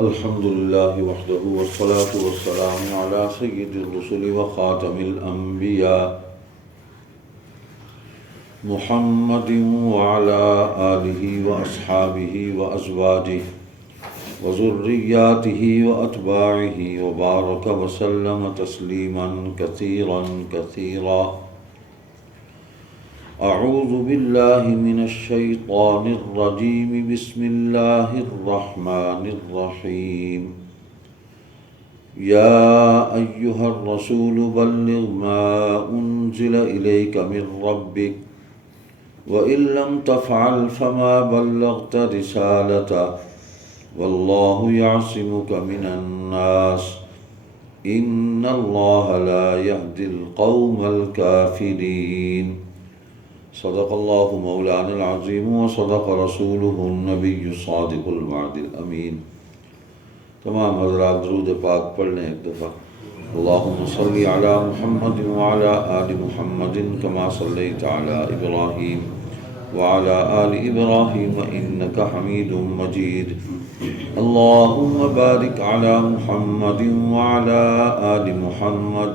الحمد لله وحده والصلاة والسلام على سيد الرسل وخاتم الأنبياء محمد وعلى آله وأصحابه وأزواجه وذرياته وأتباعه وبارك وسلم تسليما كثيرا كثيرا. أعوذ بالله من الشيطان الرجيم. بسم الله الرحمن الرحيم. يا أيها الرسول بلغ ما أنزل إليك من ربك وإن لم تفعل فما بلغت رسالته والله يعصمك من الناس إن الله لا يهدي القوم الكافرين. صدق الله مولانا العظيم وصدق رسوله النبي الصادق الوعد الأمين. تمام حضرات درود پاک پڑھ لیں ایک دفعہ. اللهم صل على محمد وعلى آل محمد كما صليت على إبراهيم وعلى آل إبراهيم إنك حميد مجيد. اللهم بارك على محمد وعلى آل محمد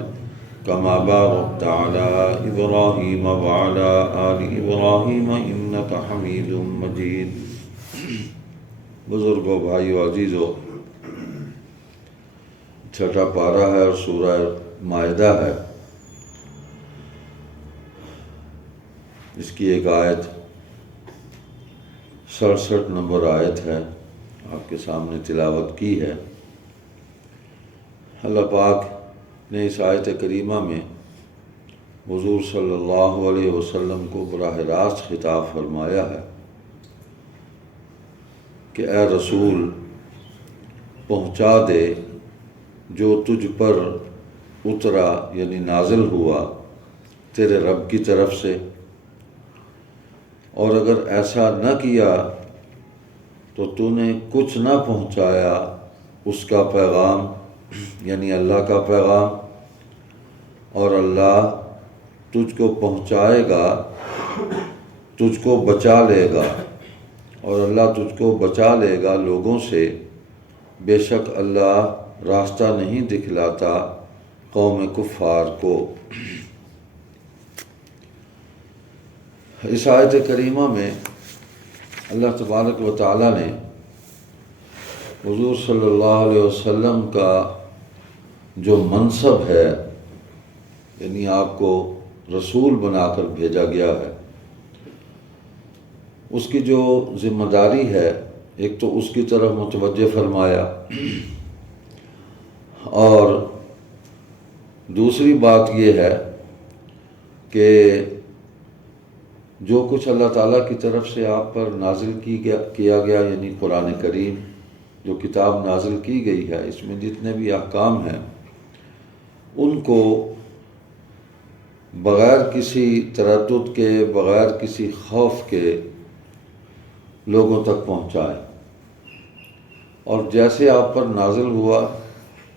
كما باركت على إبراهيم وعلى آل إبراهيم إنك حميد مجيد. بزرگوں، بھائیو، عزیزو، چھٹا پارہ ہے اور سورہ مائدہ ہے. اس کی ایک آیت 67 نمبر آیت ہے، آپ کے سامنے تلاوت کی ہے. اللہ پاک نے اس آیت کریمہ میں حضور صلی اللہ علیہ وسلم کو براہ راست خطاب فرمایا ہے کہ اے رسول، پہنچا دے جو تجھ پر اترا، یعنی نازل ہوا تیرے رب کی طرف سے، اور اگر ایسا نہ کیا تو تو نے کچھ نہ پہنچایا اس کا پیغام، یعنی اللہ کا پیغام، اور اللہ تجھ کو پہنچائے گا، تجھ کو بچا لے گا، اور اللہ تجھ کو بچا لے گا لوگوں سے. بے شک اللہ راستہ نہیں دکھلاتا قوم کفار کو. اس آیت کریمہ میں اللہ تبارک و تعالیٰ نے حضور صلی اللہ علیہ وسلم کا جو منصب ہے، یعنی آپ کو رسول بنا کر بھیجا گیا ہے، اس کی جو ذمہ داری ہے ایک تو اس کی طرف متوجہ فرمایا، اور دوسری بات یہ ہے کہ جو کچھ اللہ تعالیٰ کی طرف سے آپ پر نازل کیا گیا، یعنی قرآن کریم جو کتاب نازل کی گئی ہے، اس میں جتنے بھی احکام ہیں ان کو بغیر کسی تردد کے، بغیر کسی خوف کے لوگوں تک پہنچائیں، اور جیسے آپ پر نازل ہوا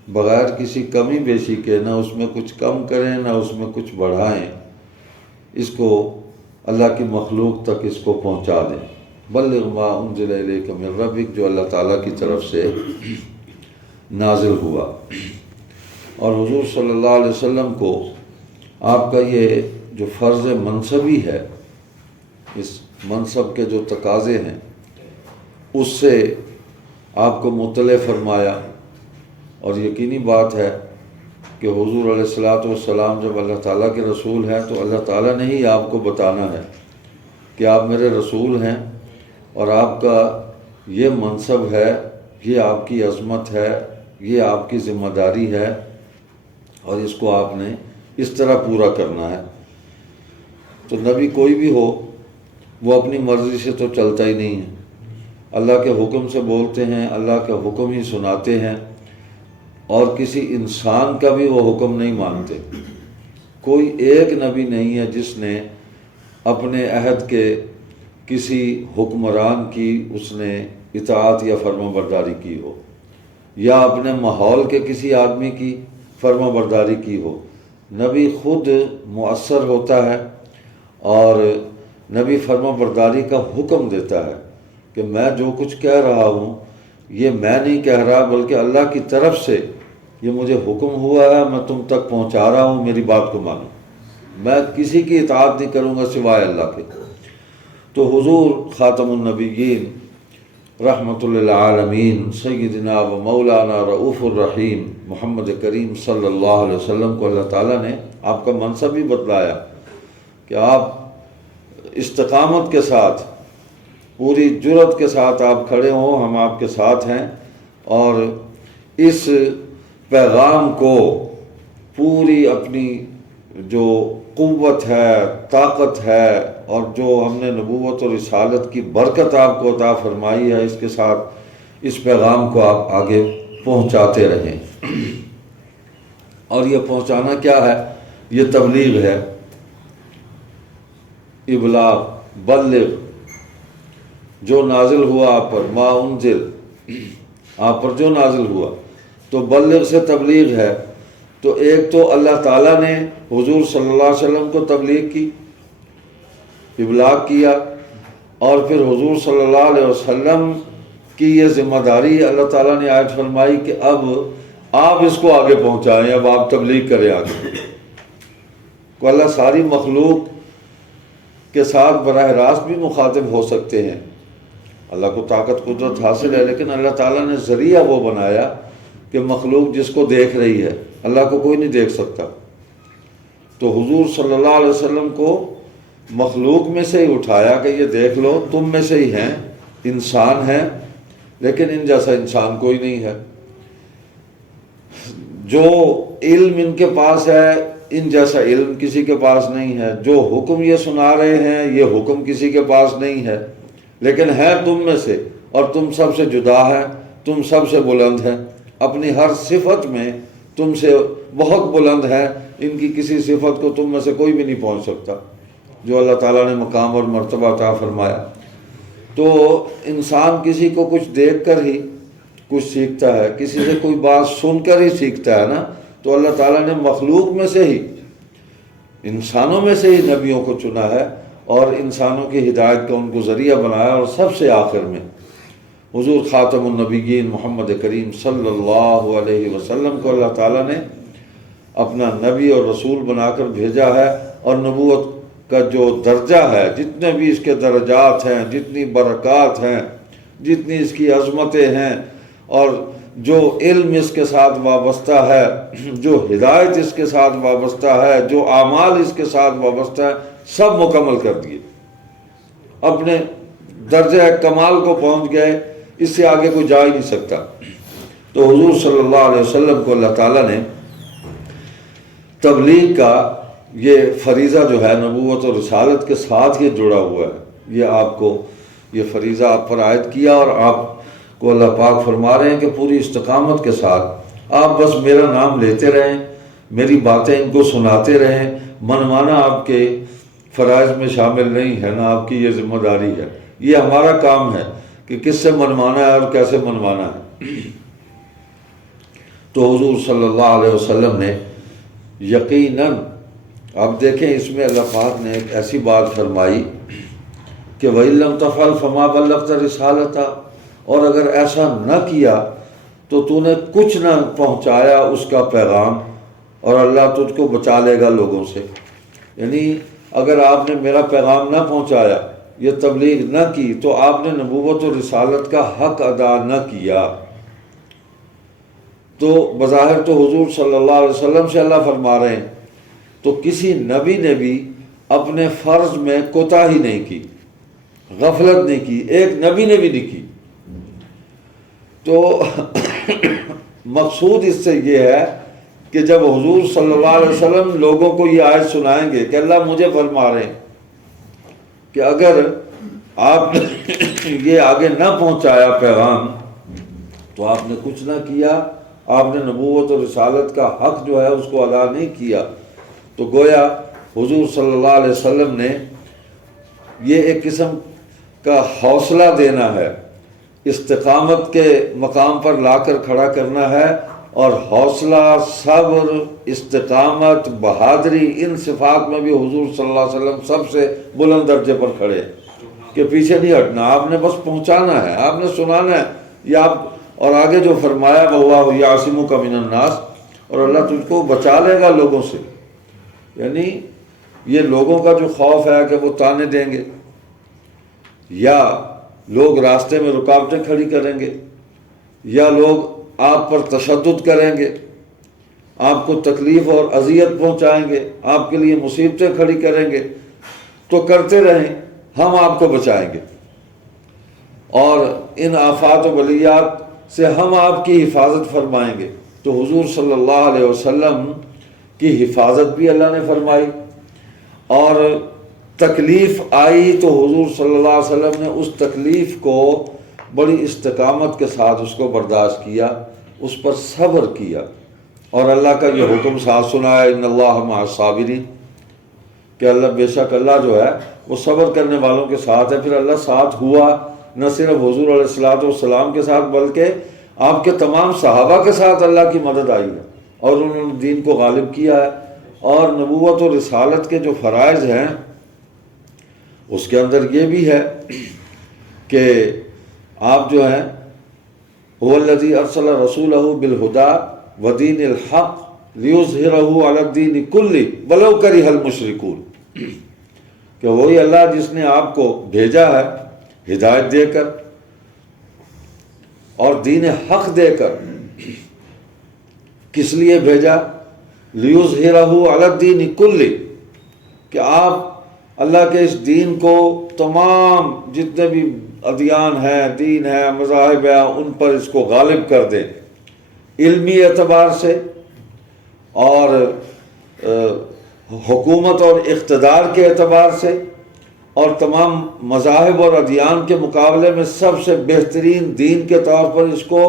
بغیر کسی کمی بیشی کے، نہ اس میں کچھ کم کریں نہ اس میں کچھ بڑھائیں، اس کو اللہ کی مخلوق تک اس کو پہنچا دیں. بلغ ما انزل الیک من ربک، جو اللہ تعالیٰ کی طرف سے نازل ہوا. اور حضور صلی اللہ علیہ وسلم کو آپ کا یہ جو فرض منصبی ہے، اس منصب کے جو تقاضے ہیں اس سے آپ کو مطلع فرمایا. اور یقینی بات ہے کہ حضور علیہ الصلاۃ والسلام جب اللہ تعالیٰ کے رسول ہیں تو اللہ تعالیٰ نے ہی آپ کو بتانا ہے کہ آپ میرے رسول ہیں، اور آپ کا یہ منصب ہے، یہ آپ کی عظمت ہے، یہ آپ کی ذمہ داری ہے، اور اس کو آپ نے اس طرح پورا کرنا ہے. تو نبی کوئی بھی ہو وہ اپنی مرضی سے تو چلتا ہی نہیں ہے، اللہ کے حکم سے بولتے ہیں، اللہ کا حکم ہی سناتے ہیں، اور کسی انسان کا بھی وہ حکم نہیں مانتے. کوئی ایک نبی نہیں ہے جس نے اپنے عہد کے کسی حکمران کی اس نے اطاعت یا فرما برداری کی ہو، یا اپنے ماحول کے کسی آدمی کی فرما برداری کی ہو. نبی خود مؤثر ہوتا ہے اور نبی فرما برداری کا حکم دیتا ہے کہ میں جو کچھ کہہ رہا ہوں یہ میں نہیں کہہ رہا بلکہ اللہ کی طرف سے یہ مجھے حکم ہوا ہے، میں تم تک پہنچا رہا ہوں، میری بات کو مانو، میں کسی کی اطاعت نہیں کروں گا سوائے اللہ کے۔ تو حضور خاتم النبیین رحمۃ للعالمین سیدنا و مولانا رؤوف الرحیم محمد کریم صلی اللہ علیہ وسلم کو اللہ تعالیٰ نے آپ کا منصب بھی بتلایا کہ آپ استقامت کے ساتھ، پوری جرأت کے ساتھ آپ کھڑے ہوں، ہم آپ کے ساتھ ہیں، اور اس پیغام کو پوری اپنی جو قوت ہے، طاقت ہے، اور جو ہم نے نبوت اور رسالت کی برکت آپ کو عطا فرمائی ہے، اس کے ساتھ اس پیغام کو آپ آگے پہنچاتے رہیں۔ اور یہ پہنچانا کیا ہے؟ یہ تبلیغ ہے، ابلاغ، بلغ، جو نازل ہوا آپ پر، ما انزل، آپ پر جو نازل ہوا، تو بلغ سے تبلیغ ہے۔ تو ایک تو اللہ تعالیٰ نے حضور صلی اللہ علیہ وسلم کو تبلیغ کی، ابلاغ کیا، اور پھر حضور صلی اللہ علیہ وسلم کی یہ ذمہ داری اللہ تعالیٰ نے عائد فرمائی کہ اب آپ اس کو آگے پہنچائیں، اب آپ تبلیغ کریں آگے۔ تو اللہ ساری مخلوق کے ساتھ براہ راست بھی مخاطب ہو سکتے ہیں، اللہ کو طاقت قدرت حاصل ہے، لیکن اللہ تعالیٰ نے ذریعہ وہ بنایا کہ مخلوق جس کو دیکھ رہی ہے، اللہ کو کوئی نہیں دیکھ سکتا۔ تو حضور صلی اللہ علیہ وسلم کو مخلوق میں سے ہی اٹھایا کہ یہ دیکھ لو، تم میں سے ہی ہیں، انسان ہیں، لیکن ان جیسا انسان کوئی نہیں ہے، جو علم ان کے پاس ہے ان جیسا علم کسی کے پاس نہیں ہے، جو حکم یہ سنا رہے ہیں یہ حکم کسی کے پاس نہیں ہے، لیکن ہے تم میں سے، اور تم سب سے جدا ہے، تم سب سے بلند ہے، اپنی ہر صفت میں تم سے بہت بلند ہے، ان کی کسی صفت کو تم میں سے کوئی بھی نہیں پہنچ سکتا، جو اللہ تعالیٰ نے مقام اور مرتبہ عطا فرمایا۔ تو انسان کسی کو کچھ دیکھ کر ہی کچھ سیکھتا ہے، کسی سے کوئی بات سن کر ہی سیکھتا ہے نا۔ تو اللہ تعالیٰ نے مخلوق میں سے ہی، انسانوں میں سے ہی نبیوں کو چنا ہے، اور انسانوں کی ہدایت کا ان کو ذریعہ بنایا، اور سب سے آخر میں حضور خاتم النبیین محمد کریم صلی اللہ علیہ وسلم کو اللہ تعالیٰ نے اپنا نبی اور رسول بنا کر بھیجا ہے، اور نبوت کا جو درجہ ہے، جتنے بھی اس کے درجات ہیں، جتنی برکات ہیں، جتنی اس کی عظمتیں ہیں، اور جو علم اس کے ساتھ وابستہ ہے، جو ہدایت اس کے ساتھ وابستہ ہے، جو اعمال اس کے ساتھ وابستہ ہے، سب مکمل کر دیے، اپنے درجہ کمال کو پہنچ گئے، اس سے آگے کوئی جا ہی نہیں سکتا۔ تو حضور صلی اللہ علیہ وسلم کو اللہ تعالیٰ نے تبلیغ کا یہ فریضہ جو ہے نبوت اور رسالت کے ساتھ یہ جڑا ہوا ہے، یہ آپ کو یہ فریضہ آپ پر عائد کیا، اور آپ کو اللہ پاک فرما رہے ہیں کہ پوری استقامت کے ساتھ آپ بس میرا نام لیتے رہیں، میری باتیں ان کو سناتے رہیں، منوانا آپ کے فرائض میں شامل نہیں ہے، نہ آپ کی یہ ذمہ داری ہے، یہ ہمارا کام ہے کہ کس سے منوانا ہے اور کیسے منوانا ہے۔ تو حضور صلی اللہ علیہ وسلم نے یقیناً، اب دیکھیں اس میں اللہ پاک نے ایک ایسی بات فرمائی کہ وَإِن لَّمْ تَفْعَلْ فَمَا بَلَّغْتَ رِسَالَتَهُ، اور اگر ایسا نہ کیا تو تو نے کچھ نہ پہنچایا اس کا پیغام، اور اللہ تجھ کو بچا لے گا لوگوں سے۔ یعنی اگر آپ نے میرا پیغام نہ پہنچایا، یہ تبلیغ نہ کی، تو آپ نے نبوت و رسالت کا حق ادا نہ کیا۔ تو بظاہر تو حضور صلی اللہ علیہ وسلم سے اللہ فرما رہے ہیں، تو کسی نبی نے بھی اپنے فرض میں کوتاہی نہیں کی، غفلت نہیں کی، ایک نبی نے بھی نہیں کی۔ تو مقصود اس سے یہ ہے کہ جب حضور صلی اللہ علیہ وسلم لوگوں کو یہ آیت سنائیں گے کہ اللہ مجھے فرما رہے ہیں کہ اگر آپ نے یہ آگے نہ پہنچایا پیغام تو آپ نے کچھ نہ کیا، آپ نے نبوت و رسالت کا حق جو ہے اس کو ادا نہیں کیا، تو گویا حضور صلی اللہ علیہ وسلم نے یہ ایک قسم کا حوصلہ دینا ہے، استقامت کے مقام پر لا کر کھڑا کرنا ہے، اور حوصلہ، صبر، استقامت، بہادری، ان صفات میں بھی حضور صلی اللہ علیہ وسلم سب سے بلند درجے پر کھڑے ہیں کہ پیچھے نہیں ہٹنا، آپ نے بس پہنچانا ہے، آپ نے سنانا ہے، یا آپ اور آگے جو فرمایا واللہ یعصمک من الناس، اور اللہ تجھ کو بچا لے گا لوگوں سے. یعنی یہ لوگوں کا جو خوف ہے کہ وہ تانے دیں گے یا لوگ راستے میں رکاوٹیں کھڑی کریں گے یا لوگ آپ پر تشدد کریں گے، آپ کو تکلیف اور اذیت پہنچائیں گے، آپ کے لیے مصیبتیں کھڑی کریں گے، تو کرتے رہیں، ہم آپ کو بچائیں گے اور ان آفات و بلیات سے ہم آپ کی حفاظت فرمائیں گے. تو حضور صلی اللہ علیہ وسلم کی حفاظت بھی اللہ نے فرمائی، اور تکلیف آئی تو حضور صلی اللہ علیہ وسلم نے اس تکلیف کو بڑی استقامت کے ساتھ اس کو برداشت کیا، اس پر صبر کیا، اور اللہ کا یہ حکم ساتھ سنا ہے ان اللہ مع الصابرین، کہ اللہ بے شک اللہ جو ہے وہ صبر کرنے والوں کے ساتھ ہے. پھر اللہ ساتھ ہوا، نہ صرف حضور علیہ الصلوۃ والسلام کے ساتھ بلکہ آپ کے تمام صحابہ کے ساتھ اللہ کی مدد آئی ہے، اور انہوں نے دین کو غالب کیا ہے. اور نبوت و رسالت کے جو فرائض ہیں اس کے اندر یہ بھی ہے کہ آپ جو ہیں هو الذی ارسل رسولہ بالہدی ودین الحق لیظہرہ علی الدین کلہ ولو کرہ المشرکون، کہ وہی اللہ جس نے آپ کو بھیجا ہے ہدایت دے کر اور دین حق دے کر. کس لیے بھیجا؟ لیظہرہ علی الدین کلہ، کہ آپ اللہ کے اس دین کو تمام جتنے بھی ادیان ہیں، دین ہے، مذاہب ہیں، ان پر اس کو غالب کر دیں، علمی اعتبار سے اور حکومت اور اقتدار کے اعتبار سے، اور تمام مذاہب اور ادیان کے مقابلے میں سب سے بہترین دین کے طور پر اس کو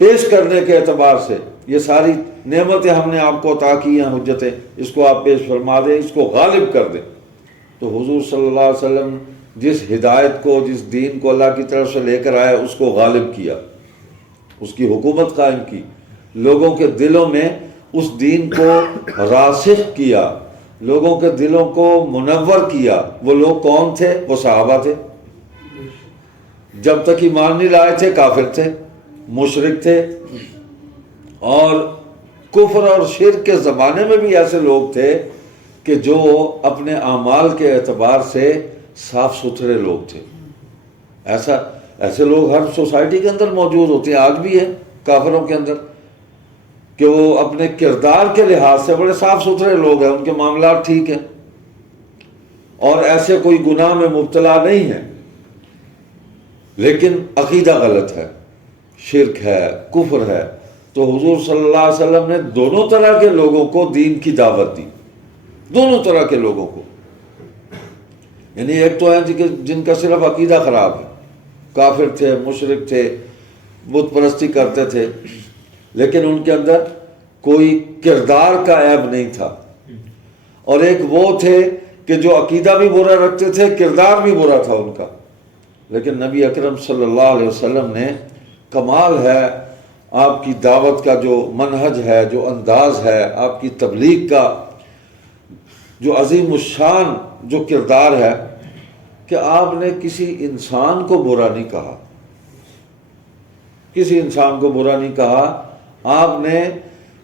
پیش کرنے کے اعتبار سے. یہ ساری نعمتیں ہم نے آپ کو عطا کی ہیں، حجتیں، اس کو آپ پیش فرما دیں، اس کو غالب کر دیں. تو حضور صلی اللہ علیہ وسلم جس ہدایت کو، جس دین کو اللہ کی طرف سے لے کر آئے، اس کو غالب کیا، اس کی حکومت قائم کی، لوگوں کے دلوں میں اس دین کو راسخ کیا، لوگوں کے دلوں کو منور کیا. وہ لوگ کون تھے؟ وہ صحابہ تھے. جب تک ایمان نہیں لائے تھے کافر تھے، مشرک تھے، اور کفر اور شرک کے زمانے میں بھی ایسے لوگ تھے کہ جو اپنے اعمال کے اعتبار سے صاف ستھرے لوگ تھے. ایسے لوگ ہر سوسائٹی کے اندر موجود ہوتے ہیں، آج بھی ہیں کافروں کے اندر، کہ وہ اپنے کردار کے لحاظ سے بڑے صاف ستھرے لوگ ہیں، ان کے معاملات ٹھیک ہیں اور ایسے کوئی گناہ میں مبتلا نہیں ہے، لیکن عقیدہ غلط ہے، شرک ہے، کفر ہے. تو حضور صلی اللہ علیہ وسلم نے دونوں طرح کے لوگوں کو دین کی دعوت دی، دونوں طرح کے لوگوں کو. یعنی ایک تو ہے جن کا صرف عقیدہ خراب ہے، کافر تھے، مشرک تھے، بت پرستی کرتے تھے، لیکن ان کے اندر کوئی کردار کا عیب نہیں تھا. اور ایک وہ تھے کہ جو عقیدہ بھی برا رکھتے تھے، کردار بھی برا تھا ان کا، لیکن نبی اکرم صلی اللہ علیہ وسلم نے، کمال ہے آپ کی دعوت کا جو منہج ہے، جو انداز ہے، آپ کی تبلیغ کا جو عظیم الشان جو کردار ہے، کہ آپ نے کسی انسان کو برا نہیں کہا، کسی انسان کو برا نہیں کہا. آپ نے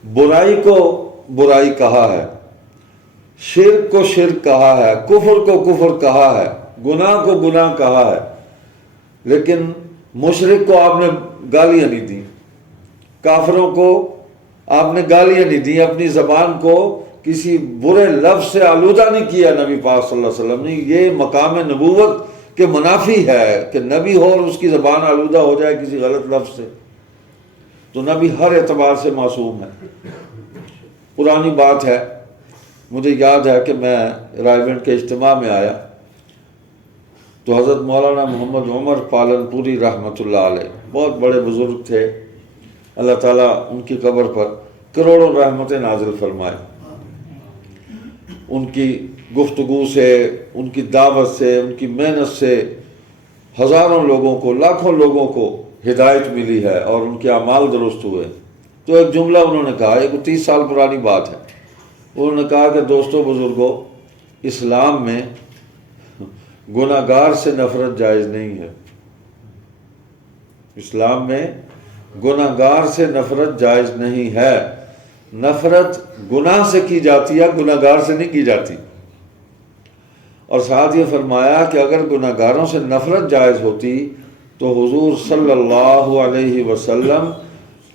برائی کو برائی کہا ہے، شرک کو شرک کہا ہے، کفر کو کفر کہا ہے، گناہ کو گناہ کہا ہے، لیکن مشرک کو آپ نے گالیاں نہیں دی، کافروں کو آپ نے گالیاں نہیں دی، اپنی زبان کو کسی برے لفظ سے آلودہ نہیں کیا نبی پاک صلی اللہ علیہ وسلم نے. یہ مقام نبوت کے منافی ہے کہ نبی ہو اور اس کی زبان آلودہ ہو جائے کسی غلط لفظ سے. تو نبی ہر اعتبار سے معصوم ہے. پرانی بات ہے، مجھے یاد ہے کہ میں رائیونٹ کے اجتماع میں آیا تو حضرت مولانا محمد عمر پالن پوری رحمۃ اللہ علیہ، بہت بڑے بزرگ تھے، اللہ تعالیٰ ان کی قبر پر کروڑوں رحمتیں نازل فرمائے. ان کی گفتگو سے، ان کی دعوت سے، ان کی محنت سے ہزاروں لوگوں کو، لاکھوں لوگوں کو ہدایت ملی ہے اور ان کے اعمال درست ہوئے. تو ایک جملہ انہوں نے کہا، ایک 30 سال پرانی بات ہے، انہوں نے کہا کہ دوستو بزرگوں، اسلام میں گناہگار سے نفرت جائز نہیں ہے. اسلام میں گناہگار سے نفرت جائز نہیں ہے۔ نفرت گناہ سے کی جاتی ہے، گناہگار سے نہیں کی جاتی۔ اور ساتھ یہ فرمایا کہ اگر گناہگاروں سے نفرت جائز ہوتی تو حضور صلی اللہ علیہ وسلم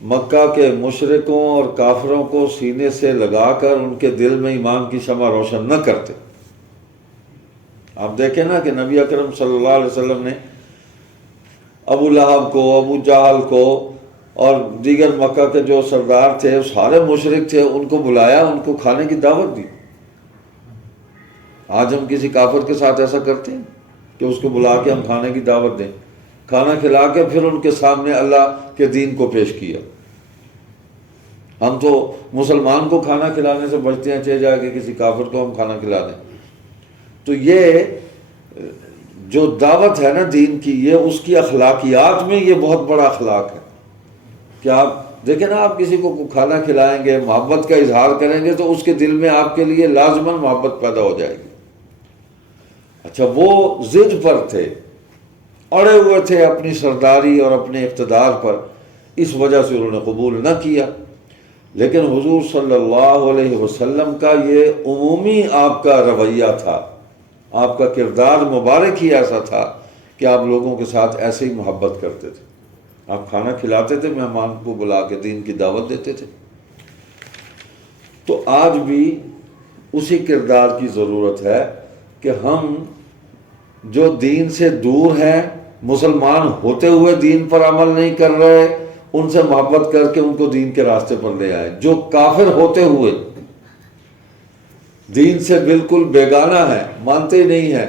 مکہ کے مشرکوں اور کافروں کو سینے سے لگا کر ان کے دل میں ایمان کی شمع روشن نہ کرتے۔ آپ دیکھیں نا کہ نبی اکرم صلی اللہ علیہ وسلم نے ابو لہب کو، ابو جہل کو اور دیگر مکہ کے جو سردار تھے، سارے مشرک تھے، ان کو بلایا، ان کو کھانے کی دعوت دی۔ آج ہم کسی کافر کے ساتھ ایسا کرتے ہیں کہ اس کو بلا کے ہم کھانے کی دعوت دیں، کھانا کھلا کے پھر ان کے سامنے اللہ کے دین کو پیش کیا۔ ہم تو مسلمان کو کھانا کھلانے سے بچتے ہیں، چاہے جا کے کسی کافر کو ہم کھانا کھلا دیں۔ تو یہ جو دعوت ہے نا دین کی، یہ اس کی اخلاقیات میں یہ بہت بڑا اخلاق ہے کہ آپ دیکھیں نا، آپ کسی کو کھانا کھلائیں گے، محبت کا اظہار کریں گے تو اس کے دل میں آپ کے لیے لازماً محبت پیدا ہو جائے گی۔ اچھا، وہ ضد پر تھے، اڑے ہوئے تھے اپنی سرداری اور اپنے اقتدار پر، اس وجہ سے انہوں نے قبول نہ کیا۔ لیکن حضور صلی اللہ علیہ وسلم کا یہ عمومی آپ کا رویہ تھا، آپ کا کردار مبارک ہی ایسا تھا کہ آپ لوگوں کے ساتھ ایسے ہی محبت کرتے تھے۔ آپ کھانا کھلاتے تھے، مہمان کو بلا کے دین کی دعوت دیتے تھے۔ تو آج بھی اسی کردار کی ضرورت ہے کہ ہم جو دین سے دور ہیں، مسلمان ہوتے ہوئے دین پر عمل نہیں کر رہے، ان سے محبت کر کے ان کو دین کے راستے پر لے آئے۔ جو کافر ہوتے ہوئے دین سے بالکل بیگانہ ہیں، مانتے ہی نہیں ہیں،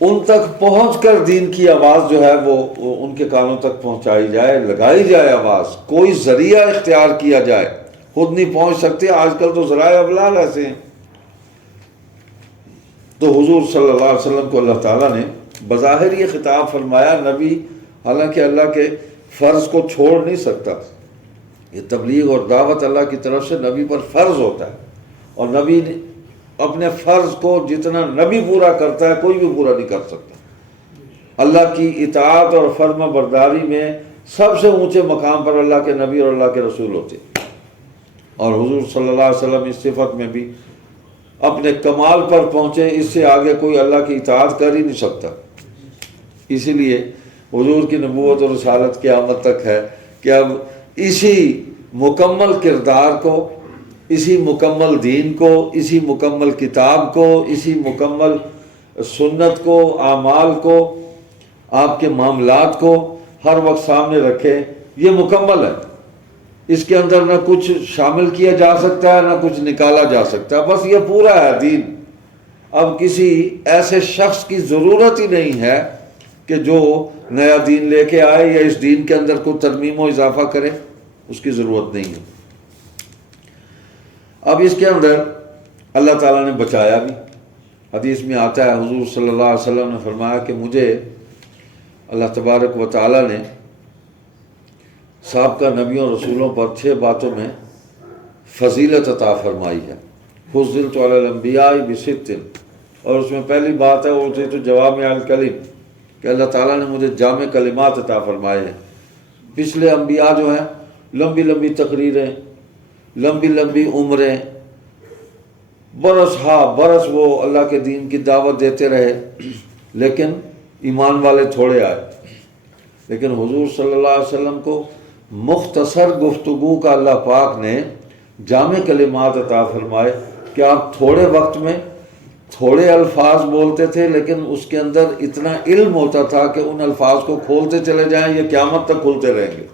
ان تک پہنچ کر دین کی آواز جو ہے وہ ان کے کانوں تک پہنچائی جائے، لگائی جائے آواز، کوئی ذریعہ اختیار کیا جائے۔ خود نہیں پہنچ سکتے، آج کل تو ذرائع ابلاغ ایسے ہیں۔ تو حضور صلی اللہ علیہ وسلم کو اللہ تعالیٰ نے بظاہر یہ خطاب فرمایا، نبی حالانکہ اللہ کے فرض کو چھوڑ نہیں سکتا، یہ تبلیغ اور دعوت اللہ کی طرف سے نبی پر فرض ہوتا ہے، اور نبی اپنے فرض کو جتنا نبی پورا کرتا ہے کوئی بھی پورا نہیں کر سکتا۔ اللہ کی اطاعت اور فرما برداری میں سب سے اونچے مقام پر اللہ کے نبی اور اللہ کے رسول ہوتے، اور حضور صلی اللہ علیہ وسلم اس صفت میں بھی اپنے کمال پر پہنچے، اس سے آگے کوئی اللہ کی اطاعت کر ہی نہیں سکتا۔ اسی لیے حضور کی نبوت اور رسالت قیامت تک ہے کہ اب اسی مکمل کردار کو، اسی مکمل دین کو، اسی مکمل کتاب کو، اسی مکمل سنت کو، اعمال کو، آپ کے معاملات کو ہر وقت سامنے رکھے، یہ مکمل ہے۔ اس کے اندر نہ کچھ شامل کیا جا سکتا ہے، نہ کچھ نکالا جا سکتا ہے، بس یہ پورا ہے دین۔ اب کسی ایسے شخص کی ضرورت ہی نہیں ہے کہ جو نیا دین لے کے آئے یا اس دین کے اندر کوئی ترمیم و اضافہ کرے، اس کی ضرورت نہیں ہے۔ اب اس کے اندر اللہ تعالیٰ نے بچایا بھی۔ حدیث میں آتا ہے، حضور صلی اللہ علیہ وسلم نے فرمایا کہ مجھے اللہ تبارک و تعالیٰ نے سابقہ نبیوں رسولوں پر 6 باتوں میں فضیلت عطا فرمائی ہے۔ فضلت علی الانبیاء بست، اور اس میں پہلی بات ہے اوتیت جوامع الکلم، کہ اللہ تعالیٰ نے مجھے جامع کلمات عطا فرمائے ہیں۔ پچھلے انبیاء جو ہیں لمبی لمبی تقریریں، لمبی لمبی عمریں، برس ہا برس وہ اللہ کے دین کی دعوت دیتے رہے، لیکن ایمان والے تھوڑے آئے۔ لیکن حضور صلی اللہ علیہ وسلم کو مختصر گفتگو کا اللہ پاک نے جامع کلمات عطا فرمائے کہ آپ تھوڑے وقت میں تھوڑے الفاظ بولتے تھے، لیکن اس کے اندر اتنا علم ہوتا تھا کہ ان الفاظ کو کھولتے چلے جائیں، یہ قیامت تک کھلتے رہیں گے۔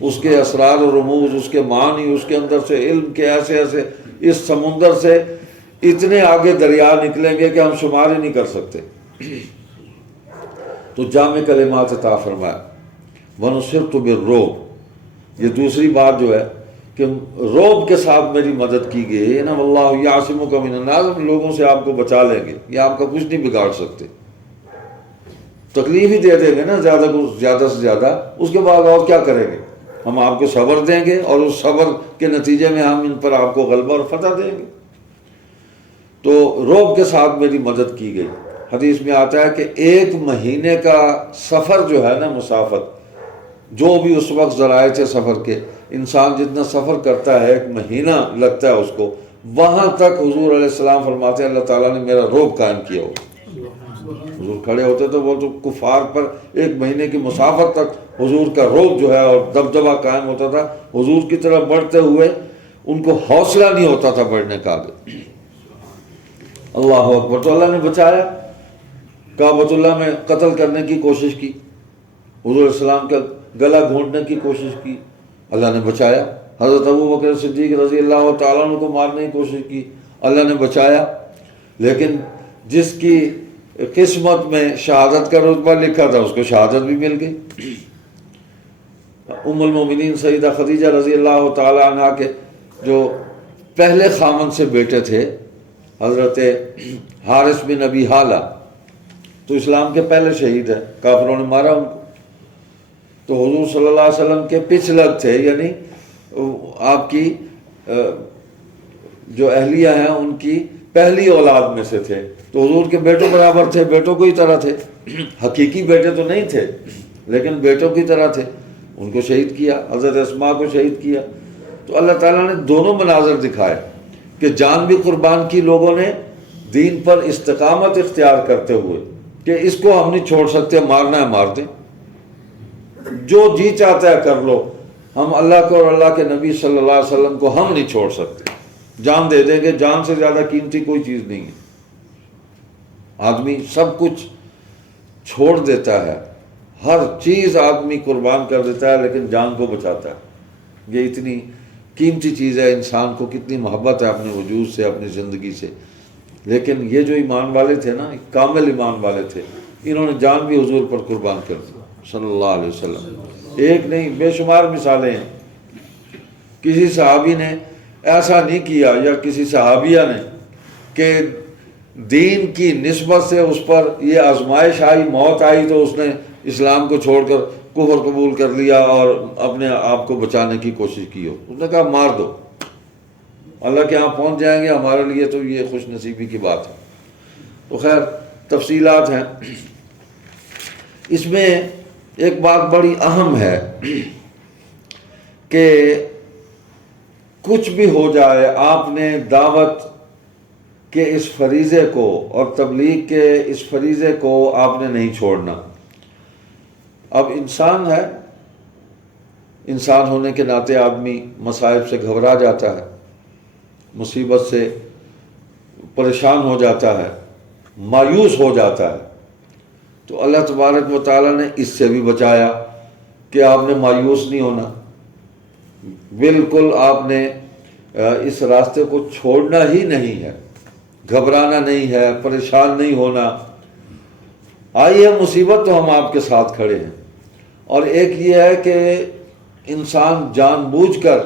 اس کے اسرار و رموز، اس کے معنی، اس کے اندر سے علم کے ایسے ایسے، اس سمندر سے اتنے آگے دریا نکلیں گے کہ ہم شمار ہی نہیں کر سکتے۔ تو جامع کلمات عطا فرمایا۔ وَنُصِرْتُ بِالرُّعْبِ، یہ دوسری بات جو ہے کہ رعب کے ساتھ میری مدد کی گئی ہے نا، وَاللَّهُ يَعْصِمُكَ مِنَ النَّاسِ، ہم لوگوں سے آپ کو بچا لیں گے، یہ آپ کا کچھ نہیں بگاڑ سکتے۔ تکلیف ہی دے دیں گے نا زیادہ سے زیادہ، اس کے بعد اور کیا کریں گے؟ ہم آپ کو صبر دیں گے، اور اس صبر کے نتیجے میں ہم ان پر آپ کو غلبہ اور فتح دیں گے۔ تو رعب کے ساتھ میری مدد کی گئی۔ حدیث میں آتا ہے کہ 1 مہینے کا سفر جو ہے نا، مسافت، جو بھی اس وقت ذرائع تھے سفر کے، انسان جتنا سفر کرتا ہے 1 مہینہ لگتا ہے اس کو، وہاں تک حضور علیہ السلام فرماتے ہیں اللہ تعالیٰ نے میرا رعب قائم کیا ہو۔ حضور کھڑے ہوتے تو وہ تو کفار پر 1 مہینے کی مسافت تک حضور کا رعب جو ہے اور دبدبہ قائم ہوتا تھا، حضور کی طرف بڑھتے ہوئے ان کو حوصلہ نہیں ہوتا تھا بڑھنے کا آگے۔ اللہ اکبر۔ تو اللہ نے بچایا، کعبۃ اللہ میں قتل کرنے کی کوشش کی، حضور علیہ السلام کا گلا گھونٹنے کی کوشش کی، اللہ نے بچایا۔ حضرت ابوبکر صدیق رضی اللہ تعالیٰ عنہ کو مارنے کی کوشش کی، اللہ نے بچایا۔ لیکن جس کی قسمت میں شہادت کا رتبہ لکھا تھا اس کو شہادت بھی مل گئی۔ ام المومنین سیدہ خدیجہ رضی اللہ تعالیٰ عنہ کے جو پہلے خامن سے بیٹے تھے حضرت حارث بن ابی حالہ، تو اسلام کے پہلے شہید ہیں، کافروں نے مارا ان کو، تو حضور صلی اللہ علیہ وسلم کے پچھلک تھے، یعنی آپ کی جو اہلیہ ہیں ان کی پہلی اولاد میں سے تھے، تو حضور کے بیٹوں برابر تھے، بیٹوں کو ہی طرح تھے، حقیقی بیٹے تو نہیں تھے لیکن بیٹوں کی طرح تھے، ان کو شہید کیا، حضرت اسماء کو شہید کیا۔ تو اللہ تعالیٰ نے دونوں مناظر دکھائے کہ جان بھی قربان کی لوگوں نے دین پر استقامت اختیار کرتے ہوئے کہ اس کو ہم نہیں چھوڑ سکتے، مارنا ہے مار دیں، جو جی چاہتا ہے کر لو، ہم اللہ کو اور اللہ کے نبی صلی اللہ علیہ وسلم کو ہم نہیں چھوڑ سکتے، جان دے دیں گے، جان سے زیادہ قیمتی کوئی چیز نہیں ہے۔ آدمی سب کچھ چھوڑ دیتا ہے، ہر چیز آدمی قربان کر دیتا ہے لیکن جان کو بچاتا ہے۔ یہ اتنی قیمتی چیز ہے، انسان کو کتنی محبت ہے اپنے وجود سے، اپنی زندگی سے۔ لیکن یہ جو ایمان والے تھے نا، کامل ایمان والے تھے، انہوں نے جان بھی حضور پر قربان کر دی صلی اللہ علیہ وسلم۔ ایک نہیں، بے شمار مثالیں ہیں۔ کسی صحابی نے ایسا نہیں کیا یا کسی صحابیہ نے کہ دین کی نسبت سے اس پر یہ آزمائش آئی، موت آئی تو اس نے اسلام کو چھوڑ کر کفر قبول کر لیا اور اپنے آپ کو بچانے کی کوشش کی ہو۔ اس نے کہا مار دو، اللہ کے ہاں پہنچ جائیں گے، ہمارے لیے تو یہ خوش نصیبی کی بات ہے۔ تو خیر تفصیلات ہیں اس میں۔ ایک بات بڑی اہم ہے کہ کچھ بھی ہو جائے، آپ نے دعوت کے اس فریضے کو اور تبلیغ کے اس فریضے کو آپ نے نہیں چھوڑنا۔ اب انسان ہے، انسان ہونے کے ناطے آدمی مصائب سے گھبرا جاتا ہے، مصیبت سے پریشان ہو جاتا ہے، مایوس ہو جاتا ہے، تو اللہ تبارک و تعالیٰ نے اس سے بھی بچایا کہ آپ نے مایوس نہیں ہونا، بالکل آپ نے اس راستے کو چھوڑنا ہی نہیں ہے، گھبرانا نہیں ہے، پریشان نہیں ہونا۔ آئی ہے مصیبت تو ہم آپ کے ساتھ کھڑے ہیں۔ اور ایک یہ ہے کہ انسان جان بوجھ کر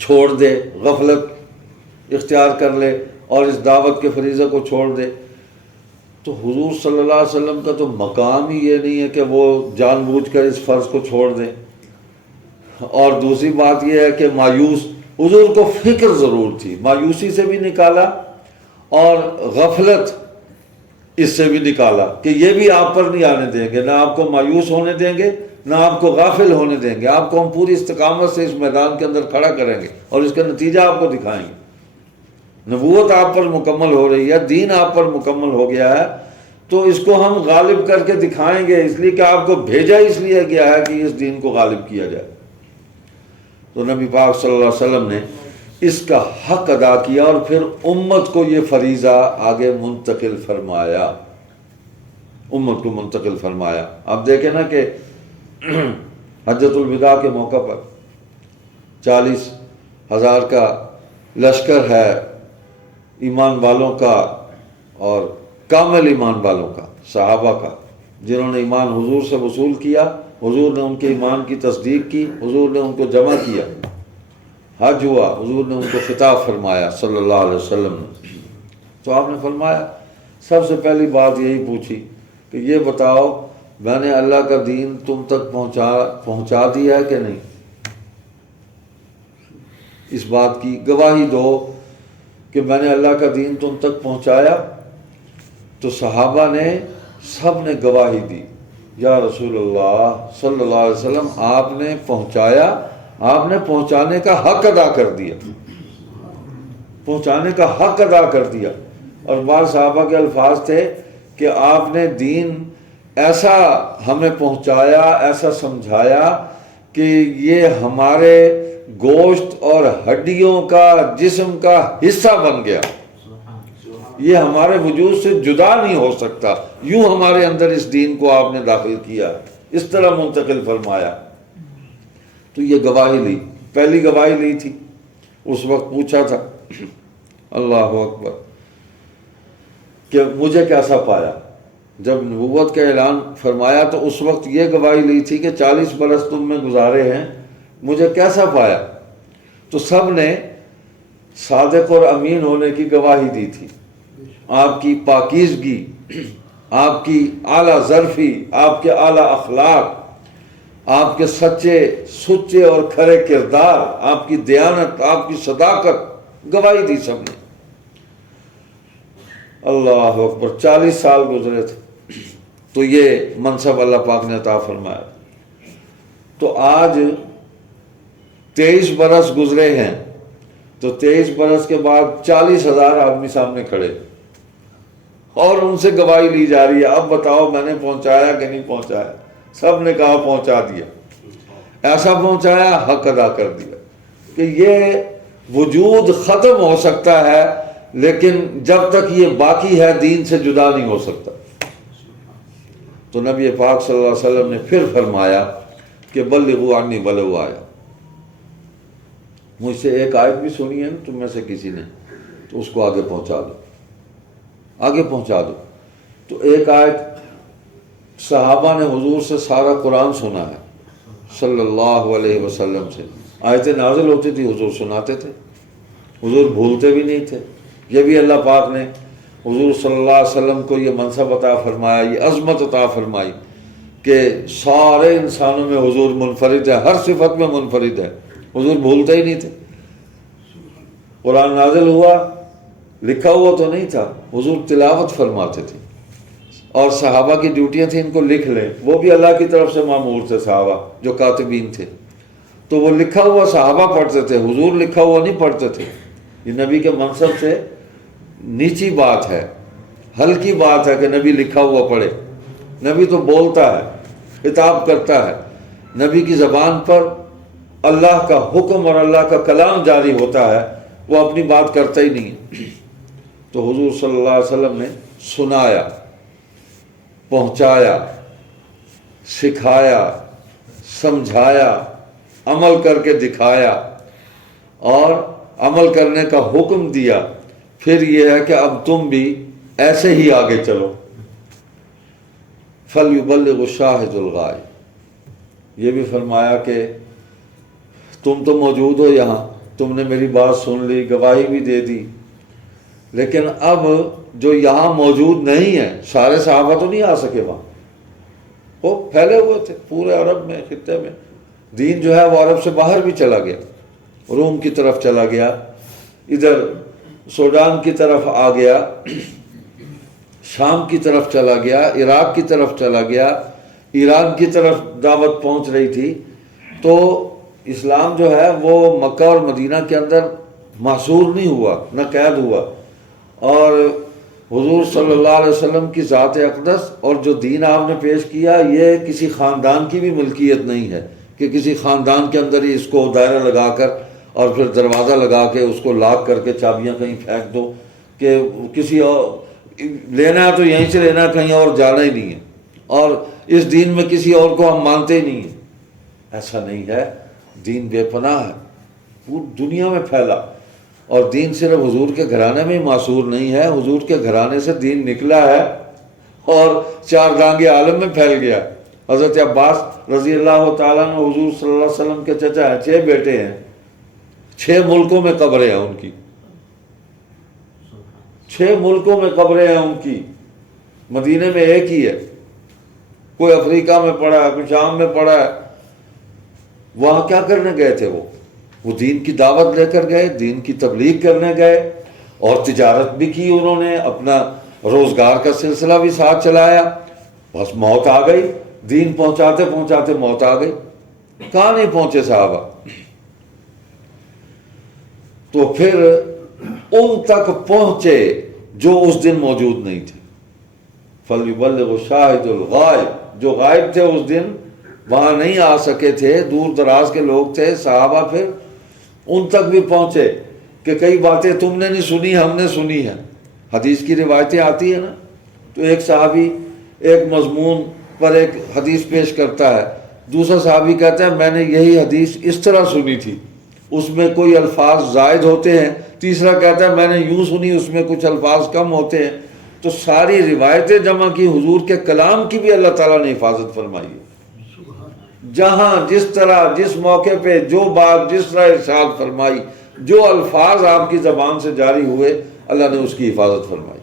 چھوڑ دے، غفلت اختیار کر لے اور اس دعوت کے فریضے کو چھوڑ دے، تو حضور صلی اللہ علیہ وسلم کا تو مقام ہی یہ نہیں ہے کہ وہ جان بوجھ کر اس فرض کو چھوڑ دیں۔ اور دوسری بات یہ ہے کہ مایوس، حضور کو فکر ضرور تھی، مایوسی سے بھی نکالا اور غفلت اس سے بھی نکالا کہ یہ بھی آپ پر نہیں آنے دیں گے، نہ آپ کو مایوس ہونے دیں گے، نہ آپ کو غافل ہونے دیں گے، آپ کو ہم پوری استقامت سے اس میدان کے اندر کھڑا کریں گے اور اس کا نتیجہ آپ کو دکھائیں گے۔ نبوت آپ پر مکمل ہو رہی ہے، دین آپ پر مکمل ہو گیا ہے، تو اس کو ہم غالب کر کے دکھائیں گے، اس لیے کہ آپ کو بھیجا اس لیے گیا ہے کہ اس دین کو غالب کیا جائے۔ تو نبی پاک صلی اللہ علیہ وسلم نے اس کا حق ادا کیا اور پھر امت کو یہ فریضہ آگے منتقل فرمایا، امت کو منتقل فرمایا۔ آپ دیکھیں نا کہ حجۃ الوداع کے موقع پر 40,000 کا لشکر ہے ایمان والوں کا، اور کامل ایمان والوں کا، صحابہ کا، جنہوں نے ایمان حضور سے وصول کیا، حضور نے ان کے ایمان کی تصدیق کی، حضور نے ان کو جمع کیا، حج ہوا، حضور نے ان کو خطاب فرمایا صلی اللہ علیہ وسلم نے۔ تو آپ نے فرمایا، سب سے پہلی بات یہی پوچھی کہ یہ بتاؤ میں نے اللہ کا دین تم تک پہنچا دیا ہے کہ نہیں؟ اس بات کی گواہی دو کہ میں نے اللہ کا دین تم تک پہنچایا۔ تو صحابہ نے سب نے گواہی دی یا رسول اللہ صلی اللہ علیہ وسلم آپ نے پہنچایا، آپ نے پہنچانے کا حق ادا کر دیا، پہنچانے کا حق ادا کر دیا۔ اور بعض صحابہ کے الفاظ تھے کہ آپ نے دین ایسا ہمیں پہنچایا، ایسا سمجھایا کہ یہ ہمارے گوشت اور ہڈیوں کا، جسم کا حصہ بن گیا، یہ ہمارے وجود سے جدا نہیں ہو سکتا، یوں ہمارے اندر اس دین کو آپ نے داخل کیا، اس طرح منتقل فرمایا۔ تو یہ گواہی لی، پہلی گواہی لی تھی، اس وقت پوچھا تھا اللہ اکبر کہ مجھے کیسا پایا۔ جب نبوت کا اعلان فرمایا تو اس وقت یہ گواہی لی تھی کہ 40 برس تم میں گزارے ہیں، مجھے کیسا پایا؟ تو سب نے صادق اور امین ہونے کی گواہی دی تھی، آپ کی پاکیزگی، آپ کی اعلیٰ ظرفی، آپ کے اعلیٰ اخلاق، آپ کے سچے اور کھرے کردار، آپ کی دیانت، آپ کی صداقت، گواہی دی سب نے۔ اللہ اکبر، 40 سال گزرے تھے تو یہ منصب اللہ پاک نے عطا فرمایا۔ تو آج 23 برس گزرے ہیں، تو 23 برس کے بعد 40,000 آدمی سامنے کھڑے اور ان سے گواہی لی جا رہی ہے، اب بتاؤ میں نے پہنچایا کہ نہیں پہنچایا؟ سب نے کہا پہنچا دیا، ایسا پہنچایا، حق ادا کر دیا۔ کہ یہ وجود ختم ہو سکتا ہے لیکن جب تک یہ باقی ہے دین سے جدا نہیں ہو سکتا۔ تو نبی پاک صلی اللہ علیہ وسلم نے پھر فرمایا کہ بلغوا عنی ولو آیا، مجھ سے ایک آیت بھی سنی ہے نا تم میں سے کسی نے تو اس کو آگے پہنچا دو، آگے پہنچا دو۔ تو ایک آیت، صحابہ نے حضور سے سارا قرآن سنا ہے صلی اللہ علیہ وسلم سے، آیتیں نازل ہوتی تھی، حضور سناتے تھے، حضور بھولتے بھی نہیں تھے۔ یہ بھی اللہ پاک نے حضور صلی اللہ علیہ وسلم کو یہ منصب عطا فرمایا، یہ عظمت عطا فرمائی کہ سارے انسانوں میں حضور منفرد ہے، ہر صفت میں منفرد ہے، حضور بھولتے ہی نہیں تھے۔ قرآن نازل ہوا، لکھا ہوا تو نہیں تھا، حضور تلاوت فرماتے تھے، اور صحابہ کی ڈیوٹیاں تھیں ان کو لکھ لیں، وہ بھی اللہ کی طرف سے مامور تھے صحابہ جو کاتبین تھے، تو وہ لکھا ہوا صحابہ پڑھتے تھے، حضور لکھا ہوا نہیں پڑھتے تھے۔ یہ نبی کے منصب سے نیچی بات ہے، ہلکی بات ہے کہ نبی لکھا ہوا پڑھے۔ نبی تو بولتا ہے، خطاب کرتا ہے، نبی کی زبان پر اللہ کا حکم اور اللہ کا کلام جاری ہوتا ہے، وہ اپنی بات کرتا ہی نہیں ہے۔ تو حضور صلی اللہ علیہ وسلم نے سنایا، پہنچایا، سکھایا، سمجھایا، عمل کر کے دکھایا اور عمل کرنے کا حکم دیا۔ پھر یہ ہے کہ اب تم بھی ایسے ہی آگے چلو۔ فَلْيُبَلِّغُ الشَّاهِدُ الْغَائِبَ، یہ بھی فرمایا کہ تم تو موجود ہو یہاں، تم نے میری بات سن لی، گواہی بھی دے دی، لیکن اب جو یہاں موجود نہیں ہے، سارے صحابہ تو نہیں آ سکے وہاں، وہ پھیلے ہوئے تھے پورے عرب میں، خطے میں، دین جو ہے وہ عرب سے باہر بھی چلا گیا، روم کی طرف چلا گیا، ادھر سوڈان کی طرف آ گیا، شام کی طرف چلا گیا، عراق کی طرف چلا گیا، ایران کی طرف دعوت پہنچ رہی تھی۔ تو اسلام جو ہے وہ مکہ اور مدینہ کے اندر محصور نہیں ہوا، نہ قید ہوا، اور حضور صلی اللہ علیہ وسلم کی ذات اقدس اور جو دین آپ نے پیش کیا، یہ کسی خاندان کی بھی ملکیت نہیں ہے کہ کسی خاندان کے اندر ہی اس کو دائرہ لگا کر اور پھر دروازہ لگا کے اس کو لاک کر کے چابیاں کہیں پھینک دو کہ کسی اور لینا ہے تو یہیں سے لینا ہے، کہیں اور جانا ہی نہیں ہے، اور اس دین میں کسی اور کو ہم مانتے ہی نہیں ہیں۔ ایسا نہیں ہے، دین بے پناہ ہے، پوری دنیا میں پھیلا، اور دین صرف حضور کے گھرانے میں ہی معصور نہیں ہے، حضور کے گھرانے سے دین نکلا ہے اور چار دانگے عالم میں پھیل گیا۔ حضرت عباس رضی اللہ تعالیٰ نے حضور صلی اللہ علیہ وسلم کے چچا ہیں، 6 بیٹے ہیں، 6 ملکوں میں قبریں ہیں ان کی، 6 ملکوں میں قبریں ہیں ان کی، مدینے میں ایک ہی ہے، کوئی افریقہ میں پڑا ہے، کوئی شام میں پڑا ہے۔ وہاں کیا کرنے گئے تھے؟ وہ دین کی دعوت لے کر گئے، دین کی تبلیغ کرنے گئے، اور تجارت بھی کی انہوں نے، اپنا روزگار کا سلسلہ بھی ساتھ چلایا، بس موت آ گئی دین پہنچاتے پہنچاتے موت آ گئی، کہاں نہیں پہنچے صحابہ. تو پھر ان تک پہنچے جو اس دن موجود نہیں تھے. فَلْيُبَلِّغُ الشَّاهِدُ الْغَائِبُ، جو غائب تھے اس دن وہاں نہیں آ سکے تھے، دور دراز کے لوگ تھے صحابہ، پھر ان تک بھی پہنچے کہ کئی باتیں تم نے نہیں سنی ہم نے سنی ہیں. حدیث کی روایتیں آتی ہیں نا، تو ایک صحابی ایک مضمون پر ایک حدیث پیش کرتا ہے، دوسرا صحابی کہتا ہے میں نے یہی حدیث اس طرح سنی تھی، اس میں کوئی الفاظ زائد ہوتے ہیں، تیسرا کہتا ہے میں نے یوں سنی اس میں کچھ الفاظ کم ہوتے ہیں. تو ساری روایتیں جمع کی، حضور کے کلام کی بھی اللہ تعالیٰ نے حفاظت فرمائی ہے. جہاں جس طرح جس موقع پہ جو بات جس طرح ارشاد فرمائی، جو الفاظ آپ کی زبان سے جاری ہوئے اللہ نے اس کی حفاظت فرمائی،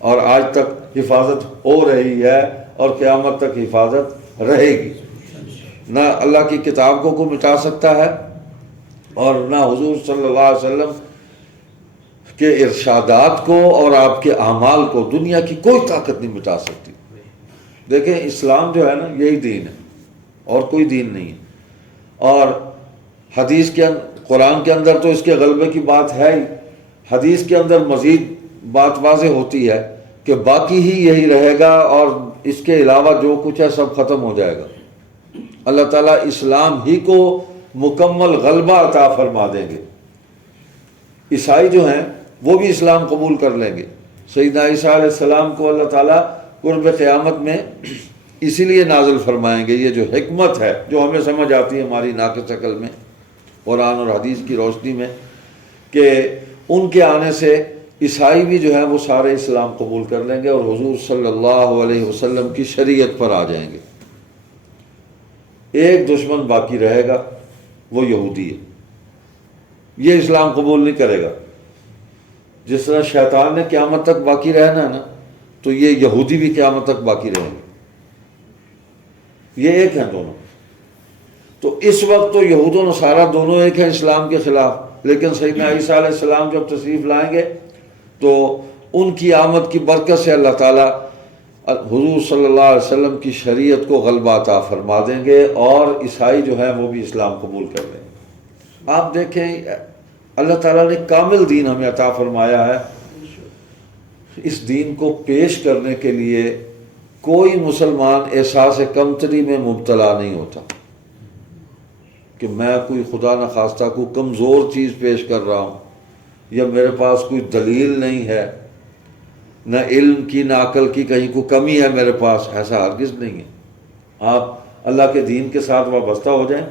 اور آج تک حفاظت ہو رہی ہے اور قیامت تک حفاظت رہے گی. نہ اللہ کی کتاب کو کوئی مٹا سکتا ہے اور نہ حضور صلی اللہ علیہ وسلم کے ارشادات کو اور آپ کے اعمال کو دنیا کی کوئی طاقت نہیں مٹا سکتی. دیکھیں اسلام جو ہے نا یہی دین ہے اور کوئی دین نہیں ہے. اور حدیث کے قرآن کے اندر تو اس کے غلبے کی بات ہے ہی، حدیث کے اندر مزید بات واضح ہوتی ہے کہ باقی ہی یہی رہے گا اور اس کے علاوہ جو کچھ ہے سب ختم ہو جائے گا. اللہ تعالیٰ اسلام ہی کو مکمل غلبہ عطا فرما دیں گے. عیسائی جو ہیں وہ بھی اسلام قبول کر لیں گے. سیدنا عیسیٰ علیہ السلام کو اللہ تعالیٰ قرب قیامت میں اسی لیے نازل فرمائیں گے. یہ جو حکمت ہے جو ہمیں سمجھ آتی ہے ہماری ناقص عقل میں قرآن اور حدیث کی روشنی میں، کہ ان کے آنے سے عیسائی بھی جو ہیں وہ سارے اسلام قبول کر لیں گے اور حضور صلی اللہ علیہ وسلم کی شریعت پر آ جائیں گے. ایک دشمن باقی رہے گا، وہ یہودی ہے. یہ اسلام قبول نہیں کرے گا. جس طرح شیطان نے قیامت تک باقی رہنا ہے نا، تو یہ یہودی بھی قیامت تک باقی رہیں گے. یہ ایک ہیں دونوں. تو اس وقت تو یہود و نصارہ دونوں ایک ہیں اسلام کے خلاف، لیکن سیدنا عیسیٰ علیہ السلام جب تشریف لائیں گے تو ان کی آمد کی برکت سے اللہ تعالیٰ حضور صلی اللہ علیہ وسلم کی شریعت کو غلبہ عطا فرما دیں گے اور عیسائی جو ہیں وہ بھی اسلام قبول کر لیں گے. آپ دیکھیں اللہ تعالیٰ نے کامل دین ہمیں عطا فرمایا ہے. اس دین کو پیش کرنے کے لیے کوئی مسلمان احساس کمتری میں مبتلا نہیں ہوتا کہ میں کوئی خدا نخواستہ کوئی کمزور چیز پیش کر رہا ہوں یا میرے پاس کوئی دلیل نہیں ہے، نہ علم کی نہ عقل کی کہیں کوئی کمی ہے میرے پاس. ایسا ہرگز نہیں ہے. آپ اللہ کے دین کے ساتھ وابستہ ہو جائیں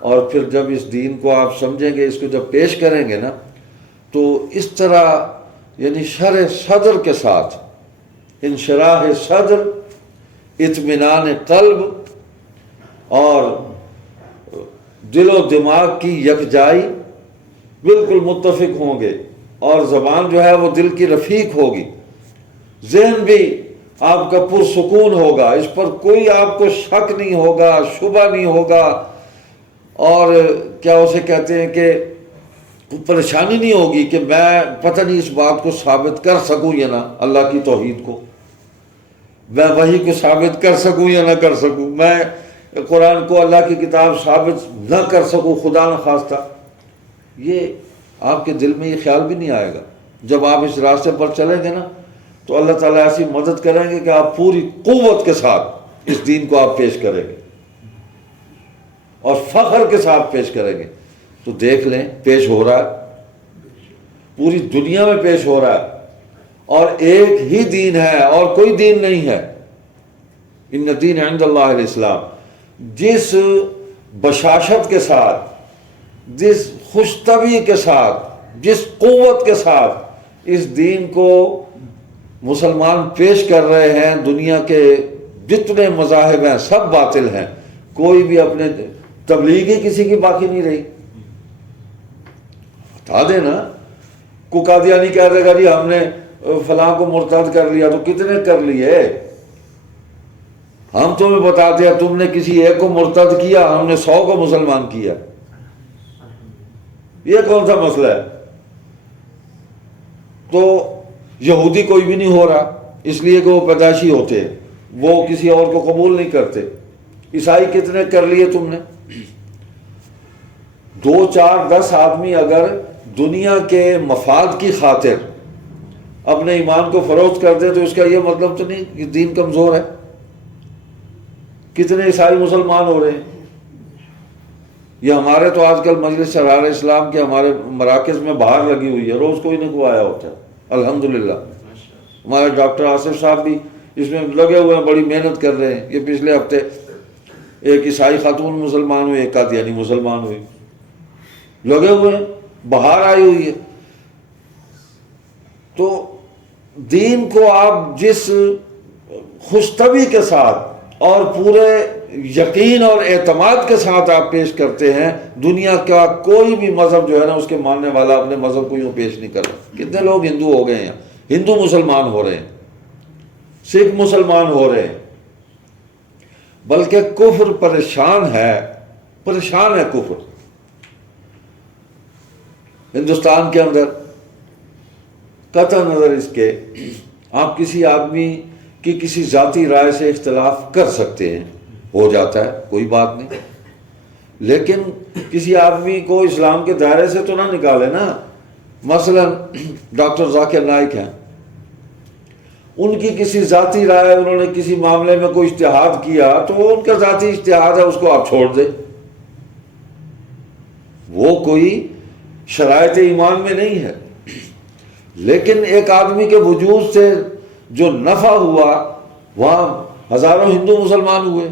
اور پھر جب اس دین کو آپ سمجھیں گے، اس کو جب پیش کریں گے نا، تو اس طرح یعنی شرح صدر کے ساتھ، انشراح صدر، اطمینان قلب اور دل و دماغ کی یکجائی، بالکل متفق ہوں گے اور زبان جو ہے وہ دل کی رفیق ہوگی. ذہن بھی آپ کا پرسکون ہوگا، اس پر کوئی آپ کو شک نہیں ہوگا، شبہ نہیں ہوگا، اور کیا اسے کہتے ہیں کہ پریشانی نہیں ہوگی کہ میں پتہ نہیں اس بات کو ثابت کر سکوں یا نہ، اللہ کی توحید کو میں وحی کو ثابت کر سکوں یا نہ کر سکوں، میں قرآن کو اللہ کی کتاب ثابت نہ کر سکوں خدا نخواستہ. یہ آپ کے دل میں یہ خیال بھی نہیں آئے گا. جب آپ اس راستے پر چلیں گے نا تو اللہ تعالیٰ ایسی مدد کریں گے کہ آپ پوری قوت کے ساتھ اس دین کو آپ پیش کریں گے اور فخر کے ساتھ پیش کریں گے. تو دیکھ لیں پیش ہو رہا ہے، پوری دنیا میں پیش ہو رہا ہے، اور ایک ہی دین ہے اور کوئی دین نہیں ہے. ان الدین عند اللہ الاسلام. جس بشاشت کے ساتھ، جس خوش طبعی کے ساتھ، جس قوت کے ساتھ اس دین کو مسلمان پیش کر رہے ہیں، دنیا کے جتنے مذاہب ہیں سب باطل ہیں، کوئی بھی اپنے تبلیغی کسی کی باقی نہیں رہی. بتا دینا کو قادیانی کہہ دے گا جی ہم نے فلاں کو مرتد کر لیا، تو کتنے کر لیے؟ ہم تمہیں بتاتے ہیں تم نے کسی ایک کو مرتد کیا، ہم نے 100 کو مسلمان کیا. یہ کون سا مسئلہ ہے؟ تو یہودی کوئی بھی نہیں ہو رہا اس لیے کہ وہ پیدائشی ہوتے ہیں. وہ کسی اور کو قبول نہیں کرتے. عیسائی کتنے کر لیے تم نے؟ 2 4 10 آدمی اگر دنیا کے مفاد کی خاطر اپنے ایمان کو فروخت کر دے تو اس کا یہ مطلب تو نہیں کہ دین کمزور ہے. کتنے عیسائی مسلمان ہو رہے ہیں. یہ ہمارے تو آج کل مجلس شرار اسلام کے ہمارے مراکز میں باہر لگی ہوئی ہے، روز کوئی نہ کوئی آیا ہوتا ہے الحمدللہ. ہمارے ڈاکٹر آصف صاحب بھی اس میں لگے ہوئے ہیں، بڑی محنت کر رہے ہیں. یہ پچھلے ہفتے ایک عیسائی خاتون مسلمان ہوئی، ایک قادیانی مسلمان ہوئی، لگے ہوئے ہیں، باہر آئی ہوئی ہے. تو دین کو آپ جس خوش طبعی کے ساتھ اور پورے یقین اور اعتماد کے ساتھ آپ پیش کرتے ہیں، دنیا کا کوئی بھی مذہب جو ہے نا اس کے ماننے والا اپنے مذہب کو یوں پیش نہیں کر رہا. کتنے لوگ ہندو ہو گئے ہیں، ہندو مسلمان ہو رہے ہیں، سکھ مسلمان ہو رہے ہیں، بلکہ کفر پریشان ہے کفر. ہندوستان کے اندر قطع نظر اس کے آپ کسی آدمی کی کسی ذاتی رائے سے اختلاف کر سکتے ہیں، ہو جاتا ہے، کوئی بات نہیں، لیکن کسی آدمی کو اسلام کے دائرے سے تو نہ نکالے نا. مثلا ڈاکٹر ذاکر نائک ہیں، ان کی کسی ذاتی رائے، انہوں نے کسی معاملے میں کوئی اجتہاد کیا تو ان کا ذاتی اجتہاد ہے، اس کو آپ چھوڑ دیں. وہ کوئی شرائط ایمان میں نہیں ہے. لیکن ایک آدمی کے وجود سے جو نفع ہوا، وہاں ہزاروں ہندو مسلمان ہوئے،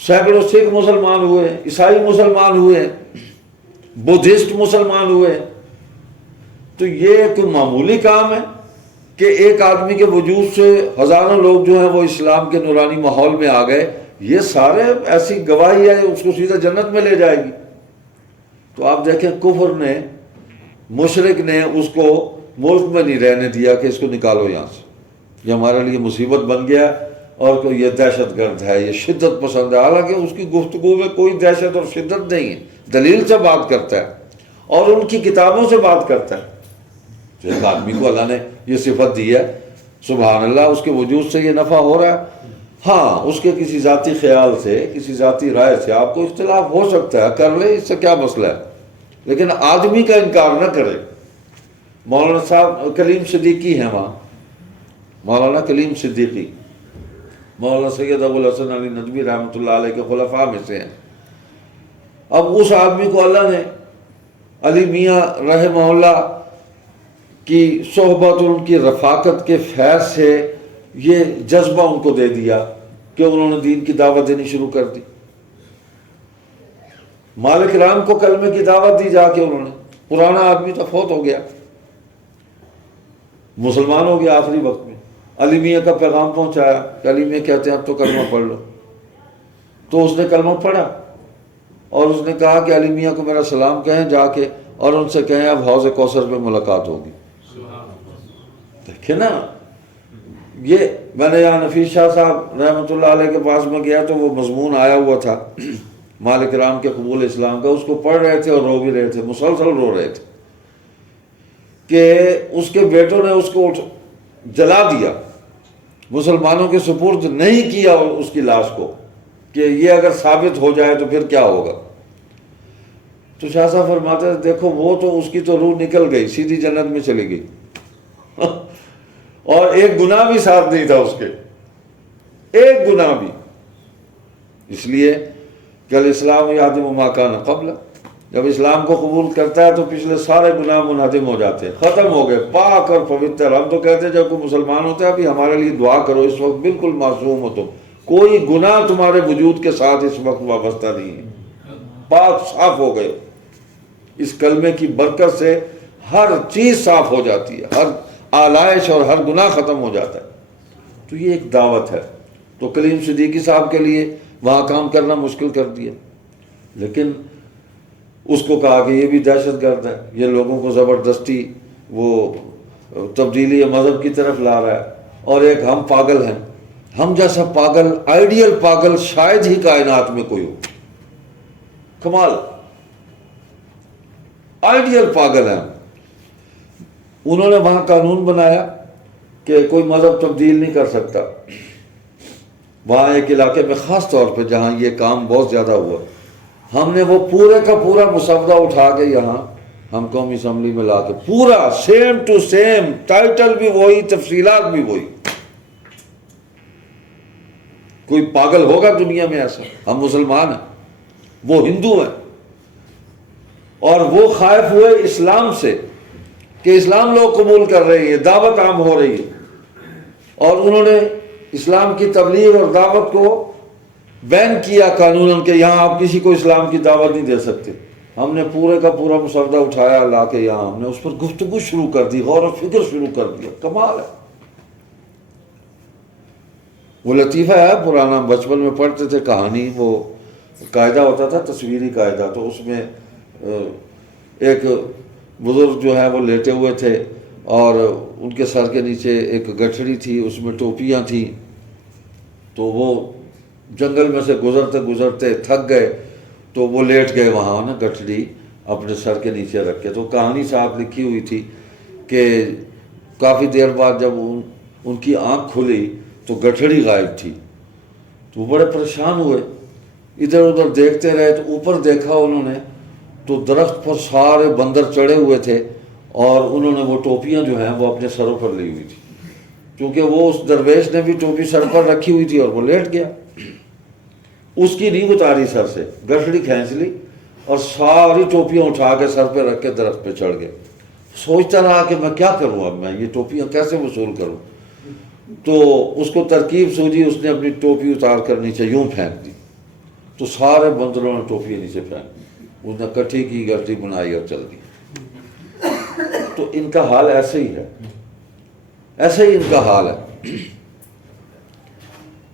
سینکڑوں سکھ مسلمان ہوئے، عیسائی مسلمان ہوئے، بدھسٹ مسلمان ہوئے. تو یہ ایک معمولی کام ہے کہ ایک آدمی کے وجود سے ہزاروں لوگ جو ہیں وہ اسلام کے نورانی ماحول میں آ گئے. یہ سارے ایسی گواہی ہے، اس کو سیدھا جنت میں لے جائے گی. تو آپ دیکھیں کفر نے، مشرک نے اس کو ملک میں نہیں رہنے دیا کہ اس کو نکالو یہاں سے، یہ ہمارے لیے مصیبت بن گیا اور کوئی یہ دہشت گرد ہے، یہ شدت پسند ہے. حالانکہ اس کی گفتگو میں کوئی دہشت اور شدت نہیں ہے، دلیل سے بات کرتا ہے اور ان کی کتابوں سے بات کرتا ہے. تو ایک آدمی کو اللہ نے یہ صفت دی ہے، سبحان اللہ، اس کے وجود سے یہ نفع ہو رہا ہے. ہاں اس کے کسی ذاتی خیال سے، کسی ذاتی رائے سے آپ کو اختلاف ہو سکتا ہے، کر لے، اس سے کیا مسئلہ ہے، لیکن آدمی کا انکار نہ کرے. مولانا صاحب کلیم صدیقی ہیں وہاں، مولانا کلیم صدیقی مولانا سید ابو الحسن علی ندوی رحمۃ اللہ علیہ کے خلفاء میں سے ہیں. اب اس آدمی کو اللہ نے علی میاں رحمہ اللہ کی صحبت اور ان کی رفاقت کے فیض سے یہ جذبہ ان کو دے دیا کہ انہوں نے دین کی دعوت دینی شروع کر دی. مالک رام کو کلمے کی دعوت دی جا کے، انہوں نے، پرانا آدمی تو فوت ہو گیا، مسلمان ہو گیا آخری وقت میں. علی میاں کا پیغام پہنچایا کہ علی میاں کہتے ہیں اب تو کلمہ پڑھ لو. تو اس نے کلمہ پڑھا اور اس نے کہا کہ علی میاں کو میرا سلام کہیں جا کے، اور ان سے کہیں اب حوض کوثر پہ ملاقات ہوگی. دیکھیں نا، یہ میں نے یہاں نفیس شاہ صاحب رحمۃ اللہ علیہ کے پاس میں گیا تو وہ مضمون آیا ہوا تھا مالک رام کے قبول اسلام کا. اس کو پڑھ رہے تھے اور رو بھی رہے تھے، مسلسل رو رہے تھے کہ اس کے بیٹوں نے اس کو جلا دیا، مسلمانوں کے سپرد نہیں کیا اس کی لاش کو، کہ یہ اگر ثابت ہو جائے تو پھر کیا ہوگا. تو شاہ صاحب فرماتے ہیں دیکھو وہ تو اس کی تو روح نکل گئی، سیدھی جنت میں چلی گئی اور ایک گناہ بھی ساتھ نہیں تھا اس کے، ایک گناہ بھی. اس لیے کہ الاسلام یہدم ما کان قبلہ، جب اسلام کو قبول کرتا ہے تو پچھلے سارے گناہ منہدم ہو جاتے ہیں، ختم ہو گئے، پاک اور پوتر. ہم تو کہتے ہیں جب کوئی مسلمان ہوتا ہے ابھی ہمارے لیے دعا کرو، اس وقت بالکل معصوم ہو تم، کوئی گناہ تمہارے وجود کے ساتھ اس وقت وابستہ نہیں ہے، پاک صاف ہو گئے. اس کلمے کی برکت سے ہر چیز صاف ہو جاتی ہے، ہر آلائش اور ہر گناہ ختم ہو جاتا ہے. تو یہ ایک دعوت ہے. تو کلیم صدیقی صاحب کے لیے وہاں کام کرنا مشکل کر دیا، لیکن اس کو کہا کہ یہ بھی دہشت گرد ہے، یہ لوگوں کو زبردستی وہ تبدیلی مذہب کی طرف لا رہا ہے. اور ایک ہم پاگل ہیں، ہم جیسا پاگل، آئیڈیل پاگل شاید ہی کائنات میں کوئی ہو. کمال، آئیڈیل پاگل ہیں. انہوں نے وہاں قانون بنایا کہ کوئی مذہب تبدیل نہیں کر سکتا. وہاں ایک علاقے میں خاص طور پہ جہاں یہ کام بہت زیادہ ہوا، ہم نے وہ پورے کا پورا مسودہ اٹھا کے یہاں ہم قومی اسمبلی میں لا کے پورا سیم ٹو سیم، ٹائٹل بھی وہی، تفصیلات بھی وہی. کوئی پاگل ہوگا دنیا میں ایسا؟ ہم مسلمان ہیں، وہ ہندو ہیں، اور وہ خائف ہوئے اسلام سے کہ اسلام لوگ قبول کر رہے ہیں، دعوت عام ہو رہی ہے، اور انہوں نے اسلام کی تبلیغ اور دعوت کو بین کیا قانوناً کہ یہاں آپ کسی کو اسلام کی دعوت نہیں دے سکتے. ہم نے پورے کا پورا مسودہ اٹھایا لا کے یہاں، ہم نے اس پر گفتگو شروع کر دی، غور و فکر شروع کر دیا. کمال ہے. وہ لطیفہ ہے پرانا، بچپن میں پڑھتے تھے کہانی، وہ قاعدہ ہوتا تھا تصویری قاعدہ، تو اس میں ایک بزرگ جو ہے وہ لیٹے ہوئے تھے اور ان کے سر کے نیچے ایک گٹھڑی تھی، اس میں ٹوپیاں تھیں. تو وہ جنگل میں سے گزرتے گزرتے تھک گئے تو وہ لیٹ گئے وہاں نا، گٹھڑی اپنے سر کے نیچے رکھ کے. تو کہانی صاحب لکھی ہوئی تھی کہ کافی دیر بعد جب ان کی آنکھ کھلی تو گٹھڑی غائب تھی. تو وہ بڑے پریشان ہوئے، ادھر ادھر دیکھتے رہے. تو اوپر دیکھا انہوں نے تو درخت پر سارے بندر چڑھے ہوئے تھے، اور انہوں نے وہ ٹوپیاں جو ہیں وہ اپنے سروں پر لی ہوئی تھی، کیونکہ وہ اس درویش نے بھی ٹوپی سر پر رکھی ہوئی تھی اور وہ لیٹ گیا. اس کی نہیں اتاری سر سے، گٹھڑی کھینچ لی اور ساری ٹوپیاں اٹھا کے سر پہ رکھ کے درخت پہ چڑھ گئے. سوچتا رہا کہ میں کیا کروں، اب میں یہ ٹوپیاں کیسے وصول کروں. تو اس کو ترکیب سوجی، اس نے اپنی ٹوپی اتار کر نیچے یوں پھینک دی. تو سارے بندروں نے ٹوپی نیچے پھینک دی، اس نے کٹھی کی، گٹھی بنائی اور چل دی. تو ان کا حال ایسے ہی ہے، ایسے ہی ان کا حال ہے.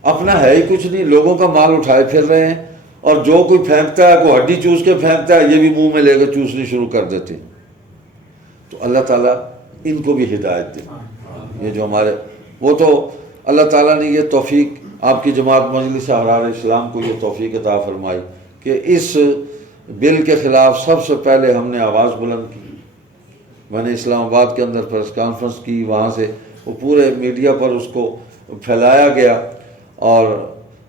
اپنا ہے ہی کچھ نہیں، لوگوں کا مال اٹھائے پھر رہے ہیں، اور جو کوئی پھینکتا ہے، کوئی ہڈی چوس کے پھینکتا ہے، یہ بھی منہ میں لے کے چوسنی شروع کر دیتے ہیں. تو اللہ تعالیٰ ان کو بھی ہدایت دے. یہ جو ہمارے، وہ تو اللہ تعالیٰ نے یہ توفیق آپ کی جماعت مجلس احرار اسلام کو یہ توفیق عطا فرمائی کہ اس بل کے خلاف سب سے پہلے ہم نے آواز بلند کی. میں نے اسلام آباد کے اندر پریس کانفرنس کی، وہاں سے وہ پورے میڈیا پر اس کو پھیلایا گیا، اور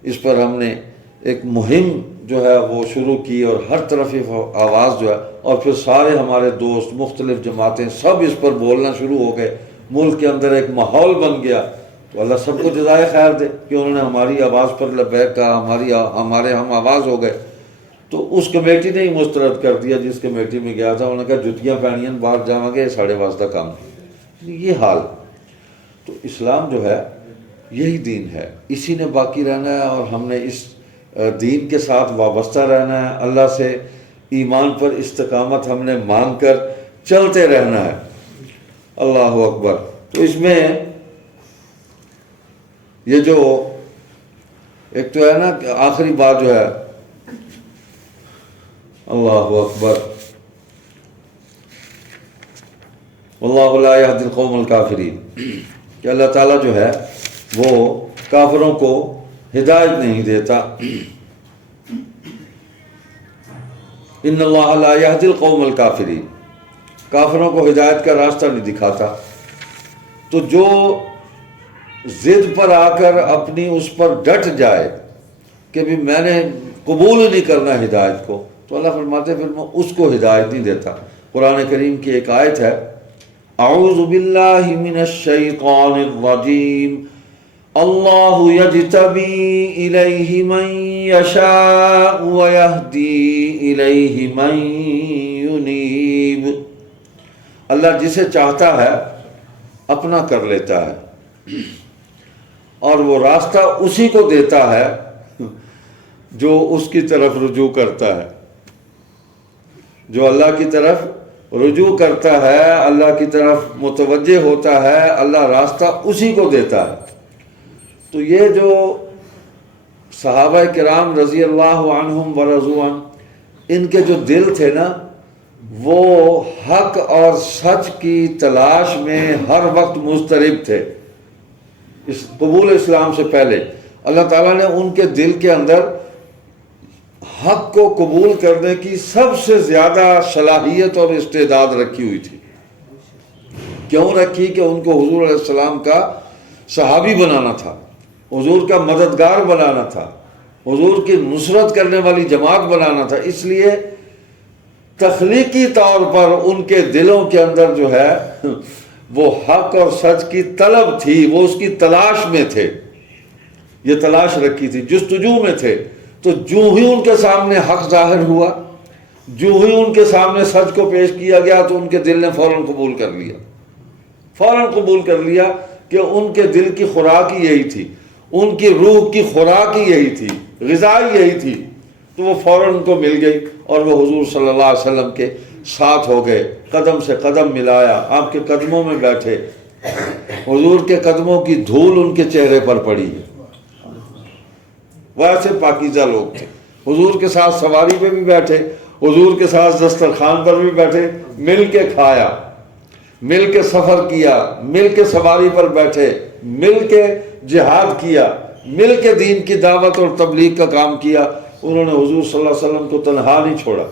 اس پر ہم نے ایک مہم جو ہے وہ شروع کی، اور ہر طرف آواز جو ہے، اور پھر سارے ہمارے دوست، مختلف جماعتیں سب اس پر بولنا شروع ہو گئے. ملک کے اندر ایک ماحول بن گیا. تو اللہ سب کو جزائے خیر دے کہ انہوں نے ہماری آواز پر لبیک کہا، ہمارے ہم آواز ہو گئے. تو اس کمیٹی نے ہی مسترد کر دیا جس کمیٹی میں گیا تھا. انہوں نے کہا جتیاں پہنیاں باہر جاؤں گے، 12:30 کام. یہ حال. تو اسلام جو ہے یہی دین ہے، اسی نے باقی رہنا ہے، اور ہم نے اس دین کے ساتھ وابستہ رہنا ہے. اللہ سے ایمان پر استقامت ہم نے مانگ کر چلتے رہنا ہے. اللہ اکبر. تو اس میں یہ جو ایک تو ہے نا کہ آخری بات جو ہے، اللہ اکبر، واللہ لا یہدی القوم الکافرین، کہ اللہ تعالیٰ جو ہے وہ کافروں کو ہدایت نہیں دیتا. ان اللہ لا یہدی القوم الکافرین، کافروں کو ہدایت کا راستہ نہیں دکھاتا. تو جو ضد پر آ کر اپنی اس پر ڈٹ جائے کہ بھی میں نے قبول نہیں کرنا ہدایت کو، تو اللہ فرماتے پھر میں اس کو ہدایت نہیں دیتا. قرآن کریم کی ایک آیت ہے، اعوذ باللہ من الشیطان الرجیم، اللہ یجتبی الیہ من یشاء ویہدی الیہ من ینیب. اللہ جسے چاہتا ہے اپنا کر لیتا ہے، اور وہ راستہ اسی کو دیتا ہے جو اس کی طرف رجوع کرتا ہے. جو اللہ کی طرف رجوع کرتا ہے، اللہ کی طرف متوجہ ہوتا ہے، اللہ راستہ اسی کو دیتا ہے. تو یہ جو صحابہ کرام رضی اللہ عنہم ورضوا عنہ، ان کے جو دل تھے نا، وہ حق اور سچ کی تلاش میں ہر وقت مضطرب تھے. اس قبول اسلام سے پہلے اللہ تعالیٰ نے ان کے دل کے اندر حق کو قبول کرنے کی سب سے زیادہ صلاحیت اور استعداد رکھی ہوئی تھی. کیوں رکھی؟ کہ ان کو حضور علیہ السلام کا صحابی بنانا تھا، حضور کا مددگار بنانا تھا، حضور کی نصرت کرنے والی جماعت بنانا تھا۔ اس لیے تخلیقی طور پر ان کے دلوں کے اندر جو ہے وہ حق اور سچ کی طلب تھی، وہ اس کی تلاش میں تھے، یہ تلاش رکھی تھی، جستجو میں تھے۔ تو جو ہی ان کے سامنے حق ظاہر ہوا، جو ہی ان کے سامنے سچ کو پیش کیا گیا، تو ان کے دل نے فوراً قبول کر لیا، فوراً قبول کر لیا کہ ان کے دل کی خوراک ہی یہی تھی، ان کی روح کی خوراک ہی یہی تھی، غذا ہی یہی تھی۔ تو وہ فوراً ان کو مل گئی اور وہ حضور صلی اللہ علیہ وسلم کے ساتھ ہو گئے، قدم سے قدم ملایا، آپ کے قدموں میں بیٹھے، حضور کے قدموں کی دھول ان کے چہرے پر پڑی ہے۔ وہ ایسے پاکیزہ لوگ تھے، حضور کے ساتھ سواری پہ بھی بیٹھے، حضور کے ساتھ دسترخوان پر بھی بیٹھے، مل کے کھایا، مل کے سفر کیا، مل کے سواری پر بیٹھے، مل کے جہاد کیا، مل کے دین کی دعوت اور تبلیغ کا کام کیا۔ انہوں نے حضور صلی اللہ علیہ وسلم کو تنہا نہیں چھوڑا،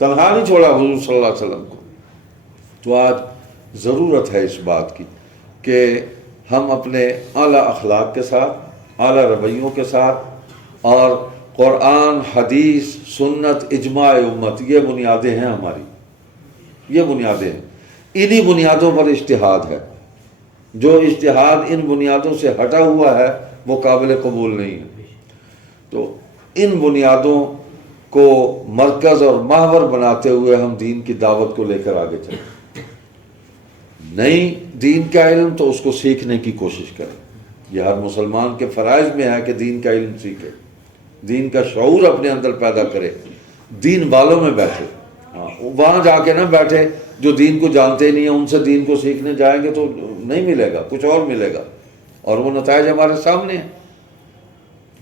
تنہا نہیں چھوڑا حضور صلی اللہ علیہ وسلم کو۔ تو آج ضرورت ہے اس بات کی کہ ہم اپنے اعلیٰ اخلاق کے ساتھ، اعلیٰ رویوں کے ساتھ، اور قرآن، حدیث، سنت، اجماع امت، یہ بنیادیں ہیں ہماری، یہ بنیادیں ہیں، انہی بنیادوں پر اجتہاد ہے۔ جو اجتہاد ان بنیادوں سے ہٹا ہوا ہے وہ قابل قبول نہیں ہے۔ تو ان بنیادوں کو مرکز اور محور بناتے ہوئے ہم دین کی دعوت کو لے کر آگے چلیں۔ نہیں دین کا علم تو اس کو سیکھنے کی کوشش کریں، یہ ہر مسلمان کے فرائض میں ہے کہ دین کا علم سیکھے، دین کا شعور اپنے اندر پیدا کرے، دین والوں میں بیٹھے، وہاں جا کے نہ بیٹھے جو دین کو جانتے نہیں ہیں، ان سے دین کو سیکھنے جائیں گے تو نہیں ملے گا، کچھ اور ملے گا، اور وہ نتائج ہمارے سامنے ہیں۔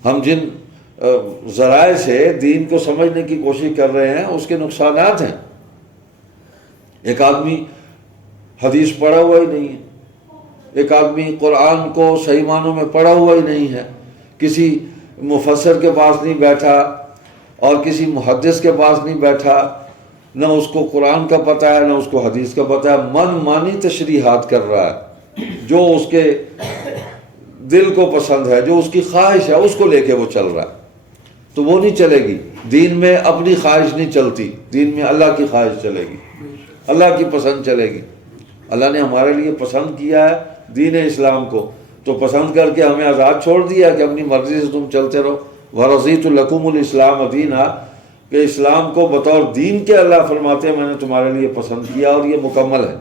ہم جن ذرائع سے دین کو سمجھنے کی کوشش کر رہے ہیں اس کے نقصانات ہیں۔ ایک آدمی حدیث پڑھا ہوا ہی نہیں ہے، ایک آدمی قرآن کو صحیح معنوں میں پڑھا ہوا ہی نہیں ہے، کسی مفسر کے پاس نہیں بیٹھا اور کسی محدث کے پاس نہیں بیٹھا، نہ اس کو قرآن کا پتہ ہے نہ اس کو حدیث کا پتہ ہے، من مانی تشریحات کر رہا ہے، جو اس کے دل کو پسند ہے، جو اس کی خواہش ہے اس کو لے کے وہ چل رہا ہے، تو وہ نہیں چلے گی۔ دین میں اپنی خواہش نہیں چلتی، دین میں اللہ کی خواہش چلے گی، اللہ کی پسند چلے گی۔ اللہ نے ہمارے لیے پسند کیا ہے دین اسلام کو، تو پسند کر کے ہمیں آزاد چھوڑ دیا کہ اپنی مرضی سے تم چلتے رہو۔ وَرَضِيتُ لَكُمُ الْإِسْلَامَ دِينًا، کہ اسلام کو بطور دین کے اللہ فرماتے ہیں میں نے تمہارے لیے پسند کیا اور یہ مکمل ہے۔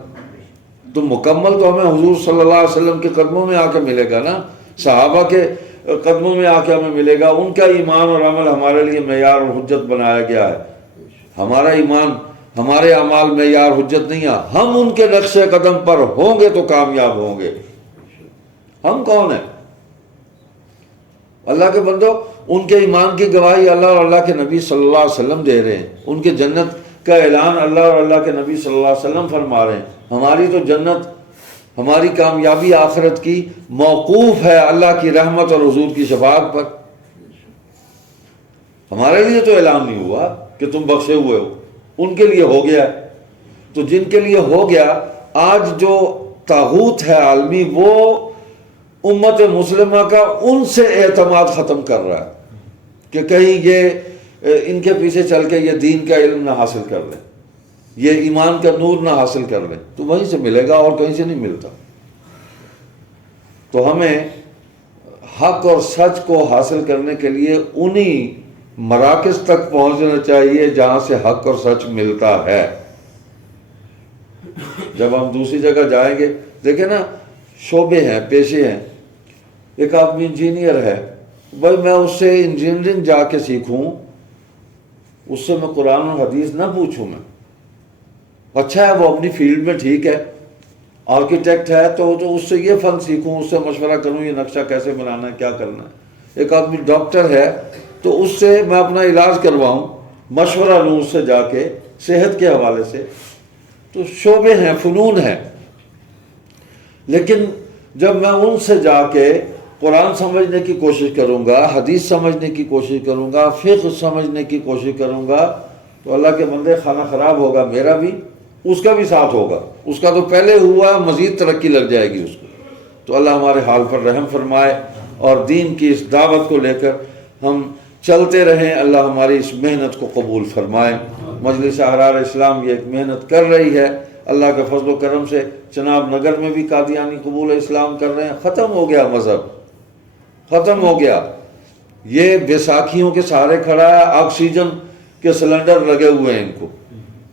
تو مکمل تو ہمیں حضور صلی اللہ علیہ وسلم کے قدموں میں آ کے ملے گا نا، صحابہ کے قدموں میں آ کے ہمیں ملے گا، ان کا ایمان اور عمل ہمارے لیے معیار اور حجت بنایا گیا ہے۔ ہمارا ایمان، ہمارے اعمال معیار حجت نہیں ہے، ہم ان کے نقش قدم پر ہوں گے تو کامیاب ہوں گے۔ ہم کون ہیں؟ اللہ کے بندو، ان کے ایمان کی گواہی اللہ اور اللہ کے نبی صلی اللہ علیہ وسلم دے رہے ہیں، ان کے جنت کا اعلان اللہ اور اللہ کے نبی صلی اللہ علیہ وسلم فرما رہے ہیں۔ ہماری تو جنت، ہماری کامیابی آخرت کی موقوف ہے اللہ کی رحمت اور حضور کی شفاعت پر۔ ہمارے لیے تو اعلان نہیں ہوا کہ تم بخشے ہوئے ہو، ان کے لیے ہو گیا ہے۔ تو جن کے لیے ہو گیا، آج جو طاغوت ہے عالمی وہ امت مسلمہ کا ان سے اعتماد ختم کر رہا ہے کہ کہیں یہ ان کے پیچھے چل کے یہ دین کا علم نہ حاصل کر لیں، یہ ایمان کا نور نہ حاصل کر لیں، تو وہیں سے ملے گا اور کہیں سے نہیں ملتا۔ تو ہمیں حق اور سچ کو حاصل کرنے کے لیے انہی مراکز تک پہنچنا چاہیے جہاں سے حق اور سچ ملتا ہے۔ جب ہم دوسری جگہ جائیں گے، دیکھیں نا، شعبے ہیں، پیشے ہیں۔ ایک آدمی انجینئر ہے، بھائی میں اس سے انجینئرنگ جا کے سیکھوں، اس سے میں قرآن اور حدیث نہ پوچھوں، میں اچھا ہے وہ اپنی فیلڈ میں ٹھیک ہے، آرکیٹیکٹ ہے تو اس سے یہ فن سیکھوں، اس سے مشورہ کروں یہ نقشہ کیسے بنانا ہے، کیا کرنا ہے۔ ایک آدمی ڈاکٹر ہے تو اس سے میں اپنا علاج کرواؤں، مشورہ لوں اس سے جا کے صحت کے حوالے سے۔ تو شعبے ہیں، فنون ہیں، لیکن جب میں ان سے جا کے قرآن سمجھنے کی کوشش کروں گا، حدیث سمجھنے کی کوشش کروں گا، فقہ سمجھنے کی کوشش کروں گا، تو اللہ کے بندے کھانا خراب ہوگا میرا بھی اس کا بھی ساتھ ہوگا، اس کا تو پہلے ہوا، مزید ترقی لگ جائے گی اس کو۔ تو اللہ ہمارے حال پر رحم فرمائے اور دین کی اس دعوت کو لے کر ہم چلتے رہیں۔ اللہ ہماری اس محنت کو قبول فرمائے۔ مجلس احرار اسلام یہ ایک محنت کر رہی ہے، اللہ کے فضل و کرم سے چناب نگر میں بھی قادیانی قبول اسلام کر رہے ہیں۔ ختم ہو گیا مذہب، ختم ہو گیا۔ یہ بیساکھیوں کے سہارے کھڑا ہے، آکسیجن کے سلنڈر لگے ہوئے ہیں ان کو۔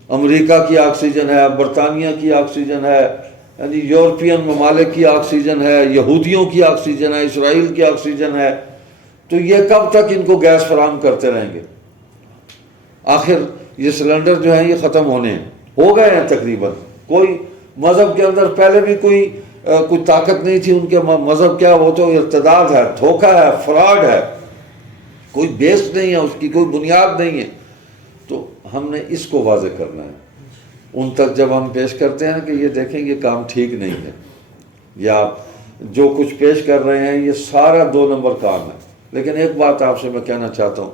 امریکہ کی آکسیجن ہے، برطانیہ کی آکسیجن ہے، یعنی یورپین ممالک کی آکسیجن ہے، یہودیوں کی آکسیجن ہے، اسرائیل کی آکسیجن ہے۔ تو یہ کب تک ان کو گیس فراہم کرتے رہیں گے؟ آخر یہ سلنڈر جو ہیں یہ ختم ہونے ہیں، ہو گئے ہیں تقریباً۔ کوئی مذہب کے اندر پہلے بھی کوئی طاقت نہیں تھی ان کے، مذہب کیا، وہ تو ارتداد ہے، دھوکہ ہے، فراڈ ہے، کوئی بیس نہیں ہے اس کی، کوئی بنیاد نہیں ہے۔ تو ہم نے اس کو واضح کرنا ہے ان تک جب ہم پیش کرتے ہیں کہ یہ دیکھیں یہ کام ٹھیک نہیں ہے، یا جو کچھ پیش کر رہے ہیں یہ سارا 2 نمبر کام ہے۔ لیکن ایک بات آپ سے میں کہنا چاہتا ہوں،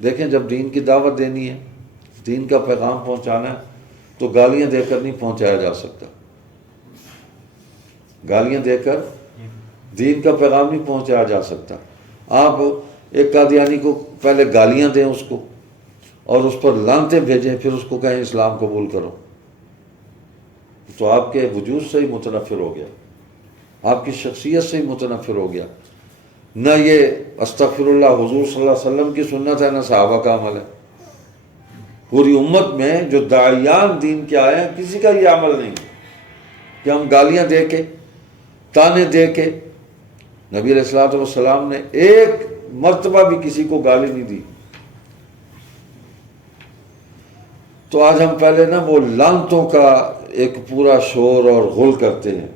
دیکھیں جب دین کی دعوت دینی ہے، دین کا پیغام پہنچانا ہے، تو گالیاں دے کر نہیں پہنچایا جا سکتا۔ گالیاں دے کر دین کا پیغام نہیں پہنچایا جا سکتا۔ آپ ایک قادیانی کو پہلے گالیاں دیں اس کو، اور اس پر لعنتیں بھیجیں، پھر اس کو کہیں اسلام قبول کرو، تو آپ کے وجود سے ہی متنفر ہو گیا، آپ کی شخصیت سے ہی متنفر ہو گیا۔ نہ یہ استغفر اللہ حضور صلی اللہ علیہ وسلم کی سنت ہے، نہ صحابہ کا عمل ہے۔ پوری امت میں جو داعیان دین کے آئے ہیں کسی کا یہ عمل نہیں کہ ہم گالیاں دے کے، تانے دے کے۔ نبی علیہ الصلوۃ والسلام نے ایک مرتبہ بھی کسی کو گالی نہیں دی۔ تو آج ہم پہلے نا وہ لعنتوں کا ایک پورا شور اور غل کرتے ہیں،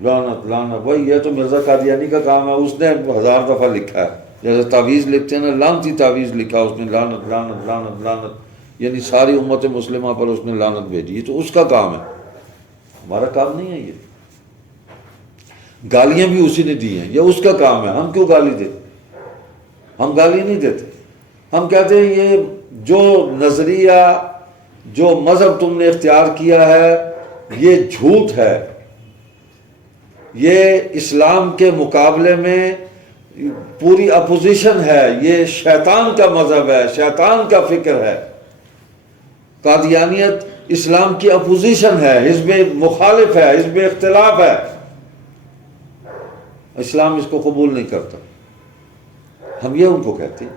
لعنت لعنت۔ بھائی یہ تو مرزا قادیانی کا کام ہے، اس نے 1000 دفعہ لکھا ہے، جیسے تعویذ لکھتے ہیں نا، لعنتی تعویذ لکھا اس نے، لعنت لعنت لعنت لعنت، یعنی ساری امت مسلمہ پر اس نے لعنت بھیجی، تو اس کا کام ہے، ہمارا کام نہیں ہے۔ یہ گالیاں بھی اسی نے دی ہیں، یہ اس کا کام ہے، ہم کیوں گالی دیں؟ ہم گالی نہیں دیتے، ہم کہتے ہیں یہ جو نظریہ، جو مذہب تم نے اختیار کیا ہے یہ جھوٹ ہے، یہ اسلام کے مقابلے میں پوری اپوزیشن ہے، یہ شیطان کا مذہب ہے، شیطان کا فکر ہے۔ قادیانیت اسلام کی اپوزیشن ہے، حزب مخالف ہے، حزب اختلاف ہے، اسلام اس کو قبول نہیں کرتا۔ ہم یہ ان کو کہتے ہیں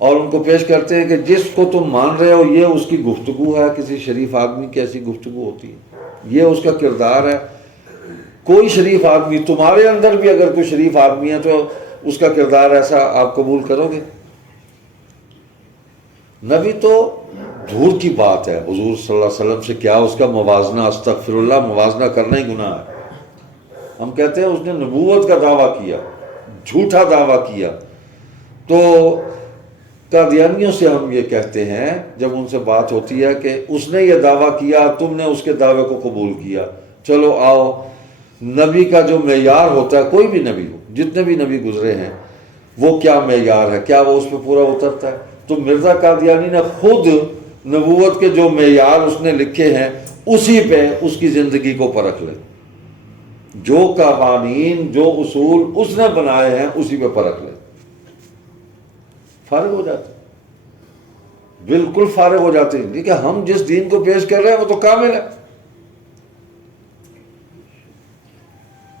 اور ان کو پیش کرتے ہیں کہ جس کو تم مان رہے ہو یہ اس کی گفتگو ہے، کسی شریف آدمی کی ایسی گفتگو ہوتی ہے، یہ اس کا کردار ہے۔ کوئی شریف آدمی، تمہارے اندر بھی اگر کوئی شریف آدمی ہے تو اس کا کردار ایسا آپ قبول کرو گے؟ نبی تو دور کی بات ہے، حضور صلی اللہ علیہ وسلم سے کیا اس کا موازنہ، استغفر اللہ، موازنہ کرنا ہی گناہ ہے۔ ہم کہتے ہیں اس نے نبوت کا دعویٰ کیا، جھوٹا دعویٰ کیا۔ تو قادیانیوں سے ہم یہ کہتے ہیں جب ان سے بات ہوتی ہے کہ اس نے یہ دعویٰ کیا، تم نے اس کے دعوے کو قبول کیا، چلو آؤ، نبی کا جو معیار ہوتا ہے، کوئی بھی نبی ہو، جتنے بھی نبی گزرے ہیں، وہ کیا معیار ہے، کیا وہ اس پہ پورا اترتا ہے؟ تو مرزا قادیانی نے خود نبوت کے جو معیار اس نے لکھے ہیں اسی پہ اس کی زندگی کو پرکھ لیں، جو قوانین، جو اصول اس نے بنائے ہیں اسی پہ پرکھ لیں، فارغ ہو جاتے، بالکل فارغ ہو جاتے ہیں۔ کہ ہم جس دین کو پیش کر رہے ہیں وہ تو کامل ہے،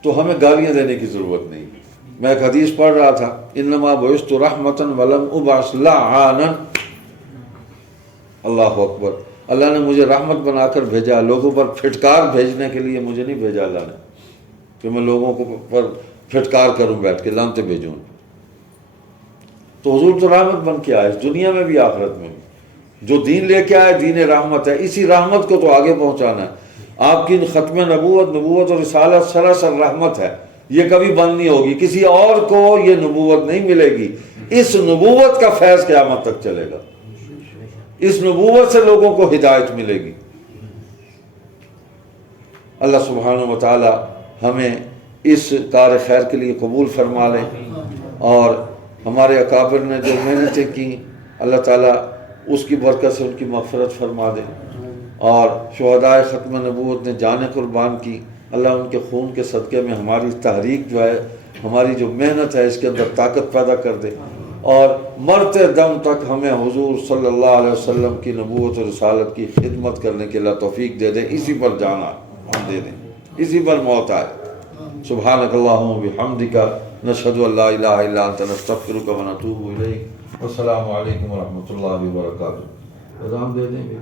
تو ہمیں گالیاں دینے کی ضرورت نہیں۔ میں ایک حدیث پڑھ رہا تھا، انما بعثت رحمتا ولم ابعث لعانا، اللہ اکبر، اللہ نے مجھے رحمت بنا کر بھیجا، لوگوں پر پھٹکار بھیجنے کے لیے مجھے نہیں بھیجا اللہ نے کہ میں لوگوں کو پر پھٹکار کروں بیٹھ کے، لعنتیں بھیجوں۔ تو حضور تو رحمت بن کے آئے، اس دنیا میں بھی آخرت میں بھی۔ جو دین لے کے آئے دین رحمت ہے، اسی رحمت کو تو آگے پہنچانا ہے۔ آپ کی ختم نبوت اور رسالت سراسر رحمت ہے، یہ کبھی بند نہیں ہوگی، کسی اور کو یہ نبوت نہیں ملے گی۔ اس نبوت کا فیض قیامت تک چلے گا، اس نبوت سے لوگوں کو ہدایت ملے گی۔ اللہ سبحانہ و تعالی ہمیں اس کار خیر کے لیے قبول فرما لے، اور ہمارے اکابر نے جو محنتیں کی اللہ تعالیٰ اس کی برکت سے ان کی مغفرت فرما دے، اور شہدائے ختم نبوت نے جانیں قربان کی، اللہ ان کے خون کے صدقے میں ہماری تحریک جو ہے، ہماری جو محنت ہے اس کے اندر طاقت پیدا کر دے، اور مرتے دم تک ہمیں حضور صلی اللہ علیہ وسلم کی نبوت و رسالت کی خدمت کرنے کے اللہ توفیق دے دے، اسی پر جانا ہم دے دیں، اسی پر موت آئے۔ سبحانک اللہم و بحمدک، نشہد ان لا الہ الا انت، نستغفرک و نتوب الیک۔ السلام علیکم ورحمۃ اللہ وبرکاتہ۔ اذان دے دیں گے۔